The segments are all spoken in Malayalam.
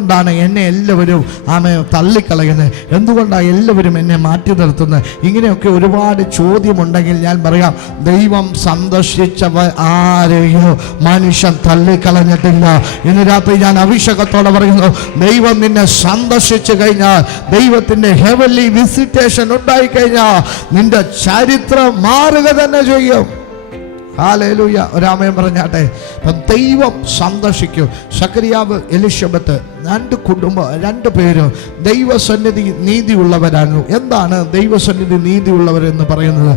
എന്തുകൊണ്ടാണ് എന്നെ എല്ലാവരും തള്ളിക്കളയുന്നത്, എന്തുകൊണ്ടാണ് എല്ലാവരും എന്നെ മാറ്റി നിർത്തുന്നത്? ഇങ്ങനെയൊക്കെ ഒരുപാട് ചോദ്യമുണ്ടെങ്കിൽ ഞാൻ പറയാം, ദൈവം സന്ദർശിച്ചവ ആരെയോ മനുഷ്യൻ തള്ളിക്കളഞ്ഞിട്ടില്ല. ഇന്ന് രാത്രി ഞാൻ അഭിഷേകത്തോടെ പറയുന്നു, ദൈവം നിന്നെ സന്ദർശിച്ചു കഴിഞ്ഞാൽ, ദൈവത്തിന്റെ ഹെവൻലി വിസിറ്റേഷൻ ഉണ്ടായിക്കഴിഞ്ഞാൽ നിന്റെ ചരിത്രം മാറുക തന്നെ ചെയ്യും. ഹല്ലേലൂയ, ഒരാമേൻ പറഞ്ഞാട്ടെ. അപ്പം ദൈവം സന്ദർശിക്കും. സക്കറിയാവ്, എലിശബത്ത് രണ്ട് പേരും ദൈവസന്നിധി നീതിയുള്ളവരായിരുന്നു. എന്താണ് ദൈവസന്നിധി നീതിയുള്ളവരെന്ന് പറയുന്നത്?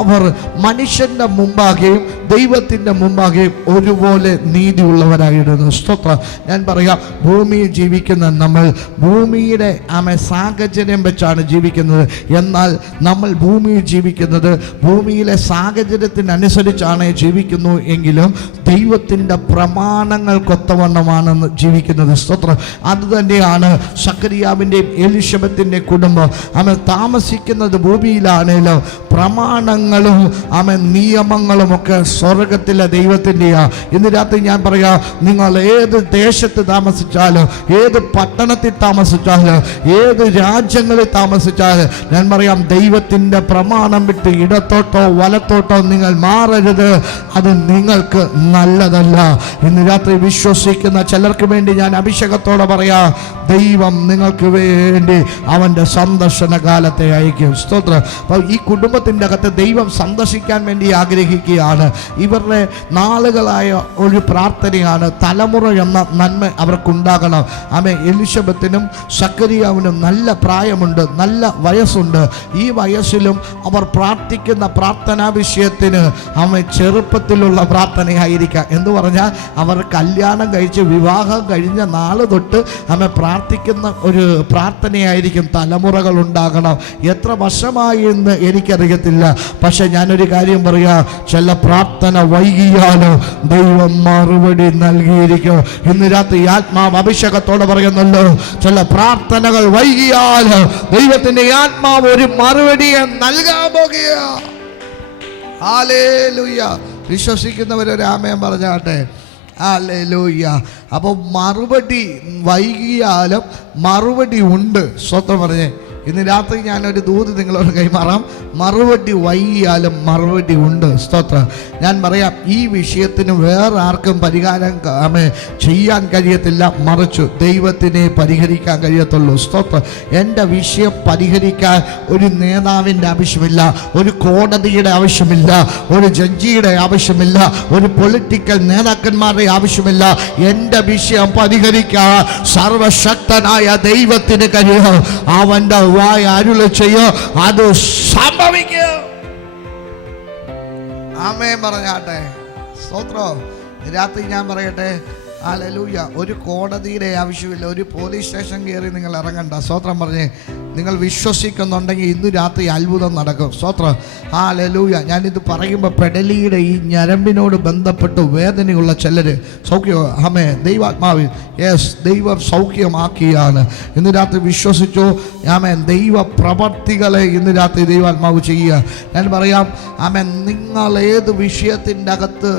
അവർ മനുഷ്യന്റെ മുമ്പാകെയും ദൈവത്തിൻ്റെ മുമ്പാകെയും ഒരുപോലെ നീതിയുള്ളവരായിരുന്നു. സ്തോത്രം. ഞാൻ പറയാം, ഭൂമിയിൽ ജീവിക്കുന്ന നമ്മൾ ഭൂമിയുടെ സാഹചര്യം വെച്ചാണ് ജീവിക്കുന്നത്. എന്നാൽ നമ്മൾ ഭൂമിയിൽ ജീവിക്കുന്നത് ഭൂമിയിലെ സാഹചര്യത്തിനനുസരിച്ചാണ് ജീവിക്കുന്നു എങ്കിലും ദൈവത്തിൻ്റെ പ്രമാണങ്ങൾക്കൊത്തവണ്ണമാണ് ജീവിക്കുന്നത്. സ്തോത്രം. അതുതന്നെയാണ് സക്കറിയാവിൻ്റെയും എലിശബത്തിൻ്റെ കുടുംബം. താമസിക്കുന്നത് ഭൂമിയിലാണേലും പ്രമാണങ്ങളും നിയമങ്ങളുമൊക്കെ സ്വർഗത്തിലെ ദൈവത്തിൻ്റെയാണ്. ഇന്ന് രാത്രി ഞാൻ പറയാം, നിങ്ങൾ ഏത് ദേശത്ത് താമസിച്ചാലും, ഏത് പട്ടണത്തിൽ താമസിച്ചാലും, ഏത് രാജ്യങ്ങളിൽ താമസിച്ചാലും, ഞാൻ പറയാം, ദൈവത്തിൻ്റെ പ്രമാണം വിട്ട് ഇടത്തോട്ടോ വലത്തോട്ടോ നിങ്ങൾ മാറരുത്. അത് നിങ്ങൾക്ക് നല്ലതല്ല. ഇന്ന് രാത്രി വിശ്വസിക്കുന്ന ചിലർക്ക് വേണ്ടി ഞാൻ അഭിഷേകത്തോടെ പറയാം, ദൈവം നിങ്ങൾക്ക് വേണ്ടി അവൻ്റെ സന്ദർശന കാലത്തെ അയക്കും. സ്തോത്രം. അപ്പോൾ ഈ കുടുംബത്തിൻ്റെ അകത്ത് ദൈവം സന്ദർശിക്കാൻ വേണ്ടി ആഗ്രഹിക്കുകയാണ്. ഇവരുടെ നാളുകളായ ഒരു പ്രാർത്ഥനയാണ്, തലമുറ എന്ന നന്മ അവർക്കുണ്ടാകണം. എലിശബത്തിനും സക്കറിയാവിനും നല്ല പ്രായമുണ്ട്, നല്ല വയസ്സുണ്ട്. ഈ വയസ്സിലും അവർ പ്രാർത്ഥിക്കുന്ന പ്രാർത്ഥനാ വിഷയത്തിന് ചെറുപ്പത്തിലുള്ള പ്രാർത്ഥനയായിരിക്കാം. എന്ന് പറഞ്ഞാൽ അവർ കല്യാണം കഴിച്ച് വിവാഹം കഴിഞ്ഞ നാൾ തൊട്ട് പ്രാർത്ഥിക്കുന്ന ഒരു പ്രാർത്ഥനയായിരിക്കും. തലമുറകൾ ഉണ്ടാകണം. എത്ര വർഷമായി എന്ന് എനിക്കറിയത്തില്ല. പക്ഷെ ഞാനൊരു കാര്യം പറയാം, ചില പ്രാർത്ഥന വൈകിയാലോ ദൈവം മറുപടി നൽകിയിരിക്കും. ഇന്ന് രാത്രി ആത്മാവ് അഭിഷേകത്തോടെ പറയുന്നല്ലോ, ചില പ്രാർത്ഥനകൾ വൈകിയാലോ ദൈവത്തിന്റെ ആത്മാവ് ഒരു മറുപടിയെ നൽകാൻ പോകുകയാണ്. ഹല്ലേലൂയ. വിശ്വസിക്കുന്നവരൊരു ആമേൻ പറഞ്ഞാട്ടെ. ഹല്ലേലൂയ. അപ്പോൾ മറുപടി വൈകിയാലും മറുപടി ഉണ്ട്. സ്വന്തം പറഞ്ഞേ, ഇന്ന് രാത്രി ഞാനൊരു ദൂത് നിങ്ങളോട് കൈമാറാം. മറുപടി വൈകിയാലും മറുപടി ഉണ്ട്. സ്തോത്രം. ഞാൻ പറയാം, ഈ വിഷയത്തിന് വേറെ ആർക്കും പരിഹാരം ചെയ്യാൻ കഴിയത്തില്ല, മറിച്ച് ദൈവത്തിനെ പരിഹരിക്കാൻ കഴിയത്തുള്ളൂ. സ്തോത്രം. എൻ്റെ വിഷയം പരിഹരിക്കാൻ ഒരു നേതാവിൻ്റെ ആവശ്യമില്ല, ഒരു കോടതിയുടെ ആവശ്യമില്ല, ഒരു ജഡ്ജിയുടെ ആവശ്യമില്ല, ഒരു പൊളിറ്റിക്കൽ നേതാക്കന്മാരുടെ ആവശ്യമില്ല. എൻ്റെ വിഷയം പരിഹരിക്കാൻ സർവശക്തനായ ദൈവത്തിന് കഴിയും. അവൻ്റെ വായ അരുളി ചെയ്യോ, അത് സംഭവിക്കും. ആമേൻ പറഞ്ഞാട്ടെ. സ്തോത്രം. രാത്രി ഞാൻ പറയട്ടെ, ഹല്ലേലൂയ, ഒരു കോടതിയുടെ ആവശ്യമില്ല, ഒരു പോലീസ് സ്റ്റേഷൻ കയറി നിങ്ങൾ ഇറങ്ങണ്ട. സ്തോത്രം പറഞ്ഞേ. നിങ്ങൾ വിശ്വസിക്കുന്നുണ്ടെങ്കിൽ ഇന്ന് രാത്രി അത്ഭുതം നടക്കും. സ്തോത്രം. ഹല്ലേലൂയ. ഞാനിത് പറയുമ്പോൾ പെടലിയുടെ ഈ ഞരമ്പിനോട് ബന്ധപ്പെട്ട് വേദനയുള്ള ചിലർ സൗഖ്യം ദൈവാത്മാവിൽ ദൈവം സൗഖ്യമാക്കിയാണ്. ഇന്ന് രാത്രി വിശ്വസിച്ചോ. ദൈവ പ്രവർത്തികളെ ഇന്ന് രാത്രി ദൈവാത്മാവ് ചെയ്യുക. ഞാൻ പറയാം, നിങ്ങൾ ഏത് വിഷയത്തിൻ്റെ അകത്ത്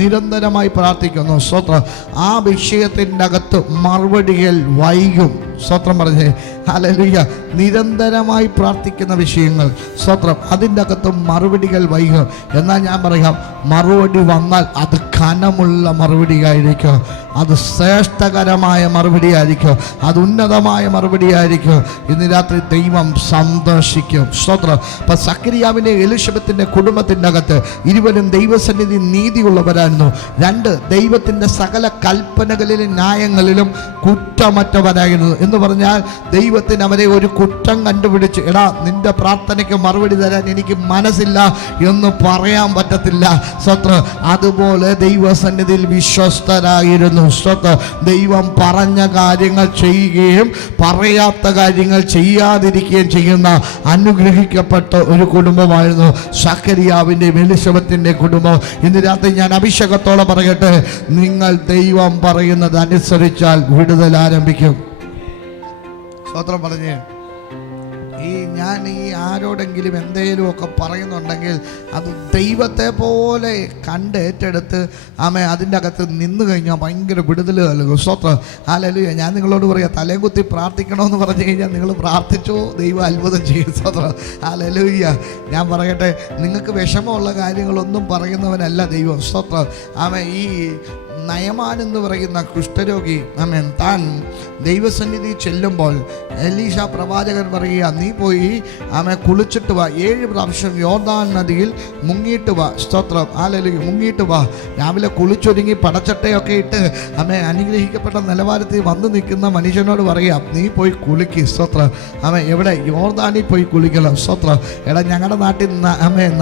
നിരന്തരമായി പ്രാർത്ഥിക്കുന്നു, സ്തോത്രം, ആ വിഷയത്തിൻ്റെ അകത്ത് മറുപടികൾ വൈകും. സ്തോത്രം പറഞ്ഞേ. ഹല്ലേലൂയ. നിരന്തരമായി പ്രാർത്ഥിക്കുന്ന വിഷയങ്ങൾ, സ്തോത്രം, അതിൻ്റെ അകത്ത് മറുപടികൾ വൈകും. എന്നാൽ ഞാൻ പറയാം, മറുപടി വന്നാൽ അത് ഘനമുള്ള മറുപടിയായിരിക്കും, അത് ശ്രേഷ്ഠകരമായ മറുപടിയായിരിക്കും, അത് ഉന്നതമായ മറുപടിയായിരിക്കും. ഇന്ന് രാത്രി ദൈവം സന്ദർശിക്കും. സ്തോത്രം. അപ്പം സക്കറിയാവിൻ്റെ എലിശബത്തിൻ്റെ കുടുംബത്തിൻ്റെ അകത്ത് ഇരുവരും ദൈവസന്നിധി നീതിയുള്ളവരായിരുന്നു. രണ്ട്, ദൈവത്തിൻ്റെ സകല കൽപ്പനകളിലും ന്യായങ്ങളിലും കുറ്റമറ്റവരായിരുന്നു. എന്ന് പറഞ്ഞാൽ ദൈവത്തിന് അവരെ ഒരു കുറ്റം കണ്ടുപിടിച്ച്, എടാ നിന്റെ പ്രാർത്ഥനയ്ക്ക് മറുപടി തരാൻ എനിക്ക് മനസ്സില്ല എന്ന് പറയാൻ പറ്റത്തില്ല. സ്തോത്രം. അതുപോലെ ദൈവസന്നിധിയിൽ വിശ്വസ്തരായിരുന്നു. സ്തോത്രം. ദൈവം പറഞ്ഞ കാര്യങ്ങൾ ചെയ്യുകയും പറയാത്ത കാര്യങ്ങൾ ചെയ്യാതിരിക്കുകയും ചെയ്യുന്ന അനുഗ്രഹിക്കപ്പെട്ട ഒരു കുടുംബമായിരുന്നു സക്കറിയാവിൻ്റെ എലിശബത്തിൻ്റെ കുടുംബം. ഇന്ന് രാത്രി ഞാൻ അഭിഷേകത്തോടെ പറയട്ടെ, നിങ്ങൾ ദൈവം പറയുന്നത് അനുസരിച്ചാൽ വിടുതൽ ആരംഭിക്കും. സ്തോത്രം പറഞ്ഞേ. ഞാൻ ഞാൻ ഈ ആരോടെങ്കിലും എന്തെങ്കിലുമൊക്കെ പറയുന്നുണ്ടെങ്കിൽ അത് ദൈവത്തെ പോലെ കണ്ട് ഏറ്റെടുത്ത് അതിൻ്റെ അകത്ത് നിന്ന് കഴിഞ്ഞാൽ ഭയങ്കര വിടുതൽ നൽകും. സ്തോത്രം. ഹല്ലേലൂയ. ഞാൻ നിങ്ങളോട് പറയാം, തലയും കുത്തി പ്രാർത്ഥിക്കണമെന്ന് പറഞ്ഞു കഴിഞ്ഞാൽ നിങ്ങൾ പ്രാർത്ഥിച്ചോ, ദൈവം അത്ഭുതം ചെയ്യും. സ്തോത്രം. ഹല്ലേലൂയ. ഞാൻ പറയട്ടെ, നിങ്ങൾക്ക് വിഷമമുള്ള കാര്യങ്ങളൊന്നും പറയുന്നവനല്ല ദൈവം. സ്തോത്രം. ഈ നയമാൻ എന്ന് പറയുന്ന കുഷ്ഠരോഗി താൻ ദൈവസന്നിധി ചെല്ലുമ്പോൾ എലീശ പ്രവാചകൻ പറയുക, നീ പോയി കുളിച്ചിട്ട് വാ, 7 പ്രാവശ്യം യോർദാൻ നദിയിൽ മുങ്ങിയിട്ട് വാ. സ്തോത്രം. ഹല്ലേലൂയ. മുങ്ങിയിട്ട് വാ. രാവിലെ കുളിച്ചൊരുങ്ങി പടച്ചട്ടയൊക്കെ ഇട്ട് അനുഗ്രഹിക്കപ്പെട്ട നിലവാരത്തിൽ വന്ന് നിൽക്കുന്ന മനുഷ്യനോട് പറയാം, നീ പോയി കുളിക്ക്. സ്തോത്രം. എവിടെ? യോർദാനിൽ പോയി കുളിക്കണം. സ്തോത്രം. എടാ, ഞങ്ങളുടെ നാട്ടിൽ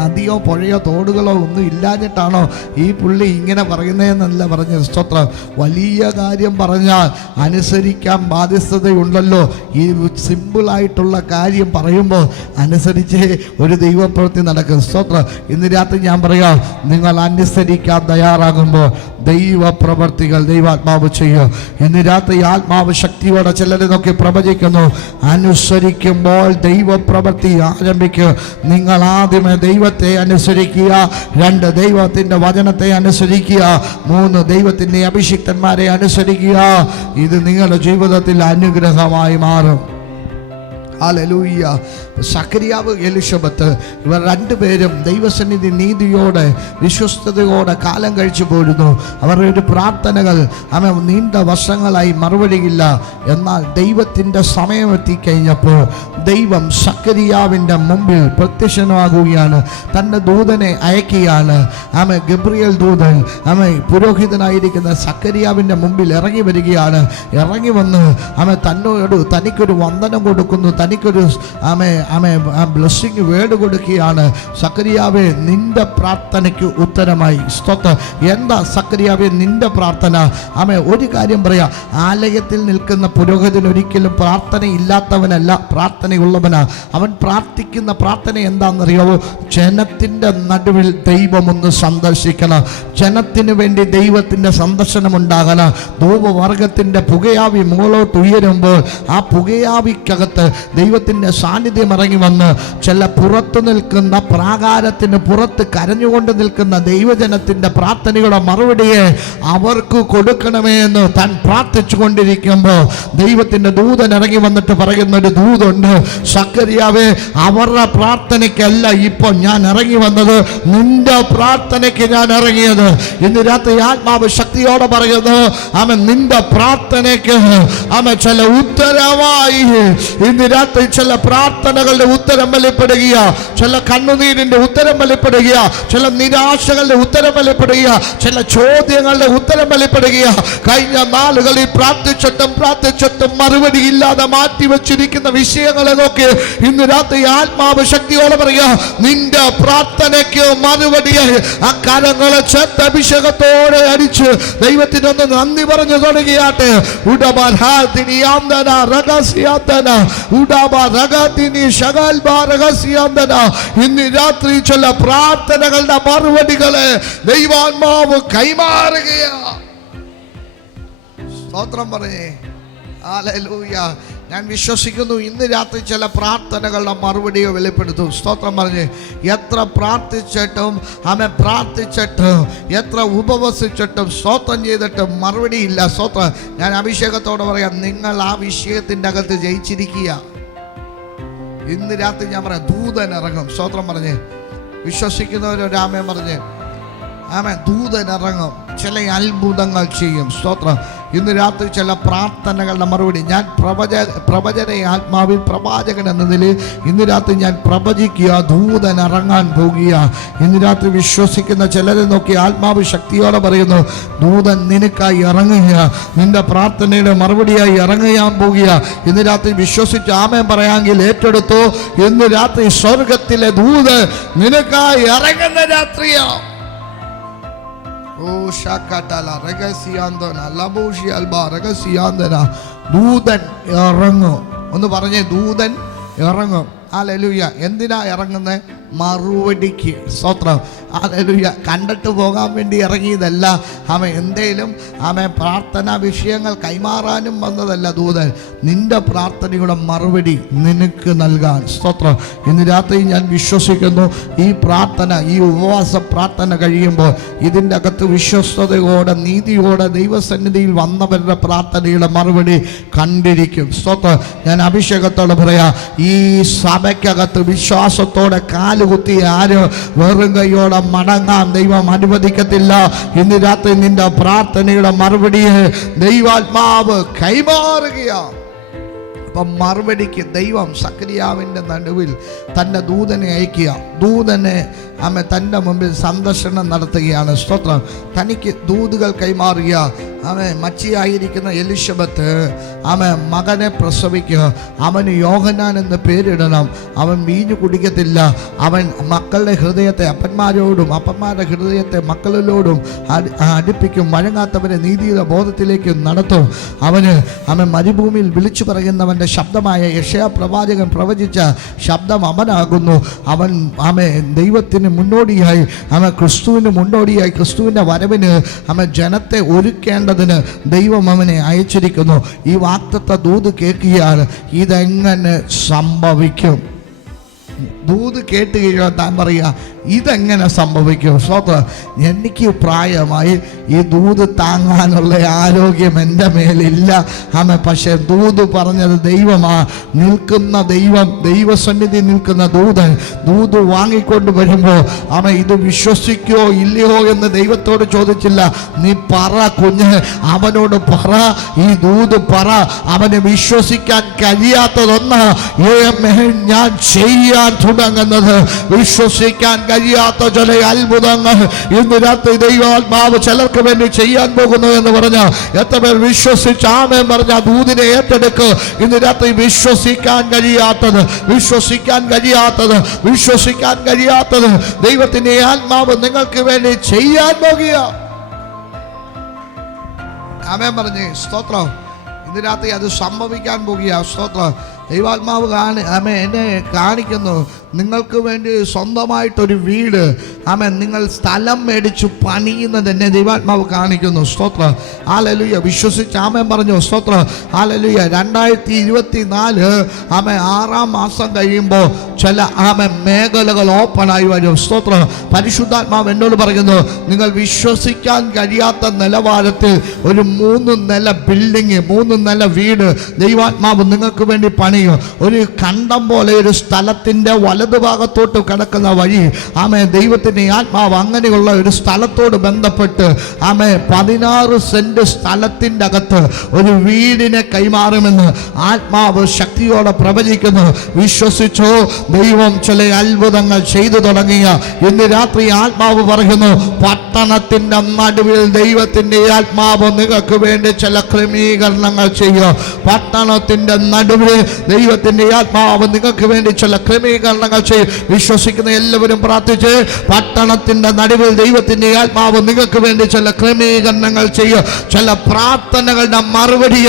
നദിയോ പുഴയോ തോടുകളോ ഒന്നും ഇല്ലാഞ്ഞിട്ടാണോ ഈ പുള്ളി ഇങ്ങനെ പറയുന്നതെന്നല്ല പറഞ്ഞത്. സ്തോത്രം. വലിയ കാര്യം പറഞ്ഞാൽ അനുസരിക്കാൻ ബാധ്യസ്ഥതയുണ്ടല്ലോ. ഈ സിമ്പിളായിട്ടുള്ള കാര്യം പറയുമ്പോൾ അനുസരിച്ച് ഒരു ദൈവപ്രവൃത്തി നടക്കും. സ്തോത്രം. ഇന്ന് രാത്രി ഞാൻ പറയാം, നിങ്ങൾ അനുസരിക്കാൻ തയ്യാറാകുമ്പോൾ ദൈവപ്രവർത്തികൾ ദൈവാത്മാവ് ചെയ്യുക. ഇന്ന് രാത്രി ആത്മാവ് ശക്തിയോടെ ചിലരെ നോക്കി പ്രവചിക്കുന്നു, അനുസരിക്കുമ്പോൾ ദൈവപ്രവൃത്തി ആരംഭിക്കുക. നിങ്ങൾ ആദ്യമേ ദൈവത്തെ അനുസരിക്കുക, 2 ദൈവത്തിൻ്റെ വചനത്തെ അനുസരിക്കുക, 3 ദൈവത്തിൻ്റെ അഭിഷിക്തന്മാരെ അനുസരിക്കുക. ഇത് നിങ്ങളുടെ ജീവിതത്തിൽ അനുഗ്രഹമായി മാറും. ഹല്ലേലൂയ. സക്കറിയാവ്, എലിശബത്ത്, ഇവർ 2 പേരും ദൈവസന്നിധി നീതിയോടെ വിശ്വസ്തയോടെ കാലം കഴിച്ചു പോരുന്നു. അവരുടെ ഒരു പ്രാർത്ഥനകൾ നീണ്ട വർഷങ്ങളായി മറുപടിയില്ല. എന്നാൽ ദൈവത്തിൻ്റെ സമയം എത്തിക്കഴിഞ്ഞപ്പോൾ ദൈവം സക്കറിയാവിൻ്റെ മുമ്പിൽ പ്രത്യക്ഷനാകുകയാണ്. തൻ്റെ ദൂതനെ അയക്കുകയാണ്. ഗബ്രിയേൽ ദൂതൻ പുരോഹിതനായിരിക്കുന്ന സക്കറിയാവിൻ്റെ മുമ്പിൽ ഇറങ്ങി വരികയാണ്. ഇറങ്ങി വന്ന് തന്നോട് തനിക്കൊരു വന്ദനം കൊടുക്കുന്നു, തനിക്കൊരു ബ്ലെസ്സിങ് വേർഡ് കൊടുക്കുകയാണ്. സക്കറിയാവേ, നിന്റെ പ്രാർത്ഥനയ്ക്ക് ഉത്തരമായി. സ്തോത്രം. എന്താ സക്കറിയാവേ നിന്റെ പ്രാർത്ഥന? ഒരു കാര്യം പറയാം, ആലയത്തിൽ നിൽക്കുന്ന പുരോഹിതൻ ഒരിക്കലും പ്രാർത്ഥന ഇല്ലാത്തവനല്ല, പ്രാർത്ഥനയുള്ളവനാ. അവൻ പ്രാർത്ഥിക്കുന്ന പ്രാർത്ഥന എന്താണെന്നറിയാവോ? ജനത്തിൻ്റെ നടുവിൽ ദൈവമൊന്ന് സന്ദർശിക്കണം, ജനത്തിന് വേണ്ടി ദൈവത്തിൻ്റെ സന്ദർശനം ഉണ്ടാകണം. ധൂപവർഗത്തിൻ്റെ പുകയാവി മുകളോട്ട് ഉയരുമ്പോൾ ആ പുകയാവിക്കകത്ത് ദൈവത്തിൻ്റെ സാന്നിധ്യം ഇറങ്ങി വന്ന് ചില പുറത്തു നിൽക്കുന്ന പ്രാകാരത്തിന് പുറത്ത് കരഞ്ഞുകൊണ്ട് നിൽക്കുന്ന ദൈവജനത്തിൻ്റെ പ്രാർത്ഥനയുടെ മറുപടിയെ അവർക്ക് കൊടുക്കണമേ എന്ന് താൻ പ്രാർത്ഥിച്ചു കൊണ്ടിരിക്കുമ്പോൾ ദൈവത്തിൻ്റെ ദൂതൻ ഇറങ്ങി വന്നിട്ട് പറയുന്നൊരു ദൂതുണ്ട്, സക്കറിയാവേ, അവരുടെ പ്രാർത്ഥനയ്ക്കല്ല ഇപ്പോൾ ഞാൻ ഇറങ്ങി വന്നത്, നിന്റെ പ്രാർത്ഥനയ്ക്ക് ഞാൻ ഇറങ്ങിയത്. ഇന്ന് രാത്രി ആത്മാവ് ശക്തിയോടെ പറയുന്നു, നിന്റെ പ്രാർത്ഥനയ്ക്ക് ചില ഉത്തരമായി ഇന്ന് രാത്രി ചില പ്രാർത്ഥനകളുടെ ഉത്തരം വെളിപ്പെടുക, ചില കണ്ണുനീരിന്റെ ഉത്തരം വെളിപ്പെടുക, ചില നിരാശകളുടെ ഉത്തരം വെളിപ്പെടുക, ചില ചോദ്യങ്ങളുടെ ഉത്തരം വെളിപ്പെടുക. കഴിഞ്ഞ നാളുകളിൽ പ്രാർത്ഥിച്ചിട്ടും മറുപടി ഇല്ലാതെ മാറ്റിവെച്ചിരിക്കുന്ന വിഷയങ്ങളെ നോക്കി ഇന്ന് രാത്രി ആത്മാവ് ശക്തിയോടെ പറയുക, നിന്റെ പ്രാർത്ഥനയ്ക്ക് മറുപടിയായി ആ കരങ്ങളെ ചേർത്ത് അഭിഷേകത്തോടെ അടിച്ച് ദൈവത്തിനൊന്ന് നന്ദി പറഞ്ഞു തുടങ്ങിയാട്ടെ. ഇന്ന് രാത്രി ചില പ്രാർത്ഥനകളുടെ മറുപടികളെ ദൈവാത്മാവ് കൈമാറുകയാണ്. സ്തോത്രം പറയേ. ഹല്ലേലൂയ. ഞാൻ വിശ്വസിക്കുന്നു ഇന്ന് രാത്രി ചില പ്രാർത്ഥനകളുടെ മറുപടിയോ വെളിപ്പെടുത്തും. സ്തോത്രം പറഞ്ഞ് എത്ര പ്രാർത്ഥിച്ചിട്ടും എത്ര ഉപവസിച്ചിട്ടും സ്തോത്രം ചെയ്തിട്ടും മറുപടിയില്ല. സ്തോത്രം. ഞാൻ അഭിഷേകത്തോടെ പറയാം, നിങ്ങൾ ആ വിഷയത്തിൻ്റെ അകത്ത് ജയിച്ചിരിക്കുക. ഇന്ന് രാത്രി ഞാൻ പറയാം, ദൂതൻ ഇറങ്ങും. സ്തോത്രം പറഞ്ഞ് വിശ്വസിക്കുന്നവരൊരു ആമേൻ പറഞ്ഞ് ദൂതൻ ഇറങ്ങും, ചില അത്ഭുതങ്ങൾ ചെയ്യും. സ്തോത്രം. ഇന്ന് രാത്രി ചില പ്രാർത്ഥനകളുടെ മറുപടി ഞാൻ പ്രവചന ആത്മാവിൽ പ്രവാചകൻ എന്ന നിലയിൽ ഇന്ന് രാത്രി ഞാൻ പ്രവചിക്കുക, ദൂതൻ ഇറങ്ങാൻ പോകുക. ഇന്ന് രാത്രി വിശ്വസിക്കുന്ന ചിലരെ നോക്കി ആത്മാവ് ശക്തിയോടെ പറയുന്നു, ദൂതൻ നിനക്കായി ഇറങ്ങുക, നിന്റെ പ്രാർത്ഥനയുടെ മറുപടിയായി ഇറങ്ങാൻ പോകുക. ഇന്ന് രാത്രി വിശ്വസിച്ച് ആമേൻ പറയാമെങ്കിൽ ഏറ്റെടുത്തു. ഇന്ന് രാത്രി സ്വർഗത്തിലെ ദൂതൻ നിനക്കായി ഇറങ്ങുന്ന രാത്രിയാ. ദൂതൻ ഇറങ്ങും. ഒന്ന് പറഞ്ഞേ, ദൂതൻ ഇറങ്ങും. ഹല്ലേലൂയ. എന്തിനാ ഇറങ്ങുന്നത്? മറുപടിക്ക്. സ്തോത്രം. ഹല്ലേലൂയ. കണ്ടിട്ട് പോകാൻ വേണ്ടി ഇറങ്ങിയതല്ല. എന്തേലും പ്രാർത്ഥനാ വിഷയങ്ങൾ കൈമാറാനും വന്നതല്ല ദൂതൻ. നിന്റെ പ്രാർത്ഥനയുടെ മറുപടി നിനക്ക് നൽകാൻ. സ്തോത്രം. ഇന്ന് രാത്രി ഞാൻ വിശ്വസിക്കുന്നു, ഈ പ്രാർത്ഥന, ഈ ഉപവാസ പ്രാർത്ഥന കഴിയുമ്പോൾ ഇതിൻ്റെ അകത്ത് വിശ്വസ്തയോടെ നീതിയോടെ ദൈവസന്നിധിയിൽ വന്നവരുടെ പ്രാർത്ഥനയുടെ മറുപടി കണ്ടിരിക്കും. സ്തോത്രം. ഞാൻ അഭിഷേകത്തോടെ പറയാം, ഈ സഭയ്ക്കകത്ത് വിശ്വാസത്തോടെ കാലുകുത്തി ആര് വെറും കൈയോടെ മടങ്ങാൻ ദൈവം അനുവദിക്കത്തില്ല. ഇന്ന് രാത്രി നിന്റെ പ്രാർത്ഥനയുടെ മറുപടിയെ ദൈവാത്മാവ് കൈമാറുകയാണ്. അപ്പം മറുപടിക്ക് ദൈവം സക്കറിയാവിൻ്റെ നടുവിൽ തൻ്റെ ദൂതനെ അയക്കുക. ദൂതനെ തൻ്റെ മുമ്പിൽ സന്ദർശനം നടത്തുകയാണ്. സ്തോത്രം. തനിക്ക് ദൂതുകൾ കൈമാറുക. മച്ചിയായിരിക്കുന്ന എലിശബത്ത് മകനെ പ്രസവിക്കുക. അവന് യോഹന്നാൻ എന്ന് പേരിടണം. അവൻ വീഞ്ഞു കുടിക്കത്തില്ല. അവൻ മക്കളുടെ ഹൃദയത്തെ അപ്പന്മാരോടും അപ്പന്മാരുടെ ഹൃദയത്തെ മക്കളിലോടും അടുപ്പിക്കും. വഴങ്ങാത്തവരെ നീതിയുടെ ബോധത്തിലേക്ക് നടത്തും. അവൻ മരുഭൂമിയിൽ വിളിച്ചു പറയുന്നവൻ്റെ ശബ്ദമായ യെശയ്യാ പ്രവാചകൻ പ്രവചിച്ച ശബ്ദം അവനാകുന്നു. അവൻ ദൈവത്തിന് മുന്നോടിയായി ക്രിസ്തുവിന് മുന്നോടിയായി ക്രിസ്തുവിൻ്റെ വരവിന് ജനത്തെ ഒരുക്കേണ്ടതിന് ദൈവം അവനെ അയച്ചിരിക്കുന്നു. ഈ വാഗ്ദത്ത ദൂത് കേൾക്കുകയാണ്. ഇതെങ്ങനെ സംഭവിക്കും? ദൂത് കേട്ട് കഴിയുമ്പോൾ താൻ പറയുക, ഇതെങ്ങനെ സംഭവിക്കും? സ്വന്തം എനിക്ക് പ്രായമായി ഈ ദൂത് താങ്ങാനുള്ള ആരോഗ്യം എൻ്റെ മേലില്ല. പക്ഷെ ദൂത് പറഞ്ഞത് ദൈവമാ. നിൽക്കുന്ന ദൈവം, ദൈവസന്നിധി നിൽക്കുന്ന ദൂതൻ ദൂത് വാങ്ങിക്കൊണ്ട് വരുമ്പോൾ ഇത് വിശ്വസിക്കോ ഇല്ലയോ എന്ന് ദൈവത്തോട് ചോദിച്ചില്ല. നീ പറ കുഞ്ഞ്, അവനോട് പറ, ഈ ദൂത് പറ. അവന് വിശ്വസിക്കാൻ കഴിയാത്തതൊന്ന് ഞാൻ ചെയ്യാൻ തുടങ്ങുന്നത്. വിശ്വസിക്കാൻ കഴിയാത്ത ചില അത്ഭുതങ്ങൾ ഇന്ന് രാത്രി ദൈവാത്മാവ് ചിലർക്ക് വേണ്ടി ചെയ്യാൻ പോകുന്നു എന്ന് പറഞ്ഞ എത്ര പേർ വിശ്വസിച്ച് ആമേൻ പറഞ്ഞ ദൂതിനെ ഏറ്റെടുക്ക്. ഇന്ന് രാത്രി വിശ്വസിക്കാൻ കഴിയാത്തത് ദൈവത്തിന്റെ ആത്മാവ് നിങ്ങൾക്ക് വേണ്ടി ചെയ്യാൻ പോകുക. ആമേൻ പറഞ്ഞേ. സ്തോത്രം. ഇന്ന് രാത്രി അത് സംഭവിക്കാൻ പോകുക. സ്തോത്രം. ദൈവാത്മാവ് എന്നെ കാണിക്കുന്നു. നിങ്ങൾക്ക് വേണ്ടി സ്വന്തമായിട്ടൊരു വീട് നിങ്ങൾ സ്ഥലം മേടിച്ചു പണിയുന്നത് എന്നെ ദൈവാത്മാവ് കാണിക്കുന്നു. സ്തോത്രം. ഹല്ലേലൂയ. വിശ്വസിച്ച് ആമേൻ പറഞ്ഞു. സ്തോത്രം. ഹല്ലേലൂയ. 2024 6 മാസം കഴിയുമ്പോൾ ചില മേഖലകൾ ഓപ്പണായി വരും. സ്തോത്രം. പരിശുദ്ധാത്മാവ് എന്നോട് പറയുന്നു, നിങ്ങൾ വിശ്വസിക്കാൻ കഴിയാത്ത നിലവാരത്തിൽ ഒരു 3 നില ബിൽഡിങ്, 3 നില വീട് ദൈവാത്മാവ് നിങ്ങൾക്ക് വേണ്ടി പണിയും. ഒരു കണ്ടം പോലെ ഒരു സ്ഥലത്തിൻ്റെ വലതുഭാഗത്തോട്ട് കിടക്കുന്ന വഴി ദൈവത്തിൻ്റെ ആത്മാവ് അങ്ങനെയുള്ള ഒരു സ്ഥലത്തോട് ബന്ധപ്പെട്ട് 16 സെന്റ് സ്ഥലത്തിൻ്റെ അകത്ത് ഒരു വീടിനെ കൈമാറുമെന്ന് ആത്മാവ് ശക്തിയോടെ പ്രവചിക്കുന്നു. വിശ്വസിച്ചോ? ദൈവം ചില അത്ഭുതങ്ങൾ ചെയ്തു തുടങ്ങിയ ഇന്ന് രാത്രി ആത്മാവ് പറയുന്നു, പട്ടണത്തിൻ്റെ നടുവിൽ ദൈവത്തിൻ്റെ ആത്മാവ് നിങ്ങൾക്ക് വേണ്ടി ചില ക്രമീകരണങ്ങൾ ചെയ്യുക. പട്ടണത്തിൻ്റെ നടുവിൽ ദൈവത്തിൻ്റെ ആത്മാവ് നിങ്ങൾക്ക് വേണ്ടി ചില ക്രമീകരണങ്ങൾ ചെയ്യും. വിശ്വസിക്കുന്ന എല്ലാവരും പ്രാർത്ഥിച്ച്, പട്ടണത്തിൻ്റെ നടുവിൽ ദൈവത്തിൻ്റെ ആത്മാവ് നിങ്ങൾക്ക് വേണ്ടി ചില ക്രമീകരണങ്ങൾ ചെയ്യും. ചില പ്രാർത്ഥനകളുടെ മറുപടി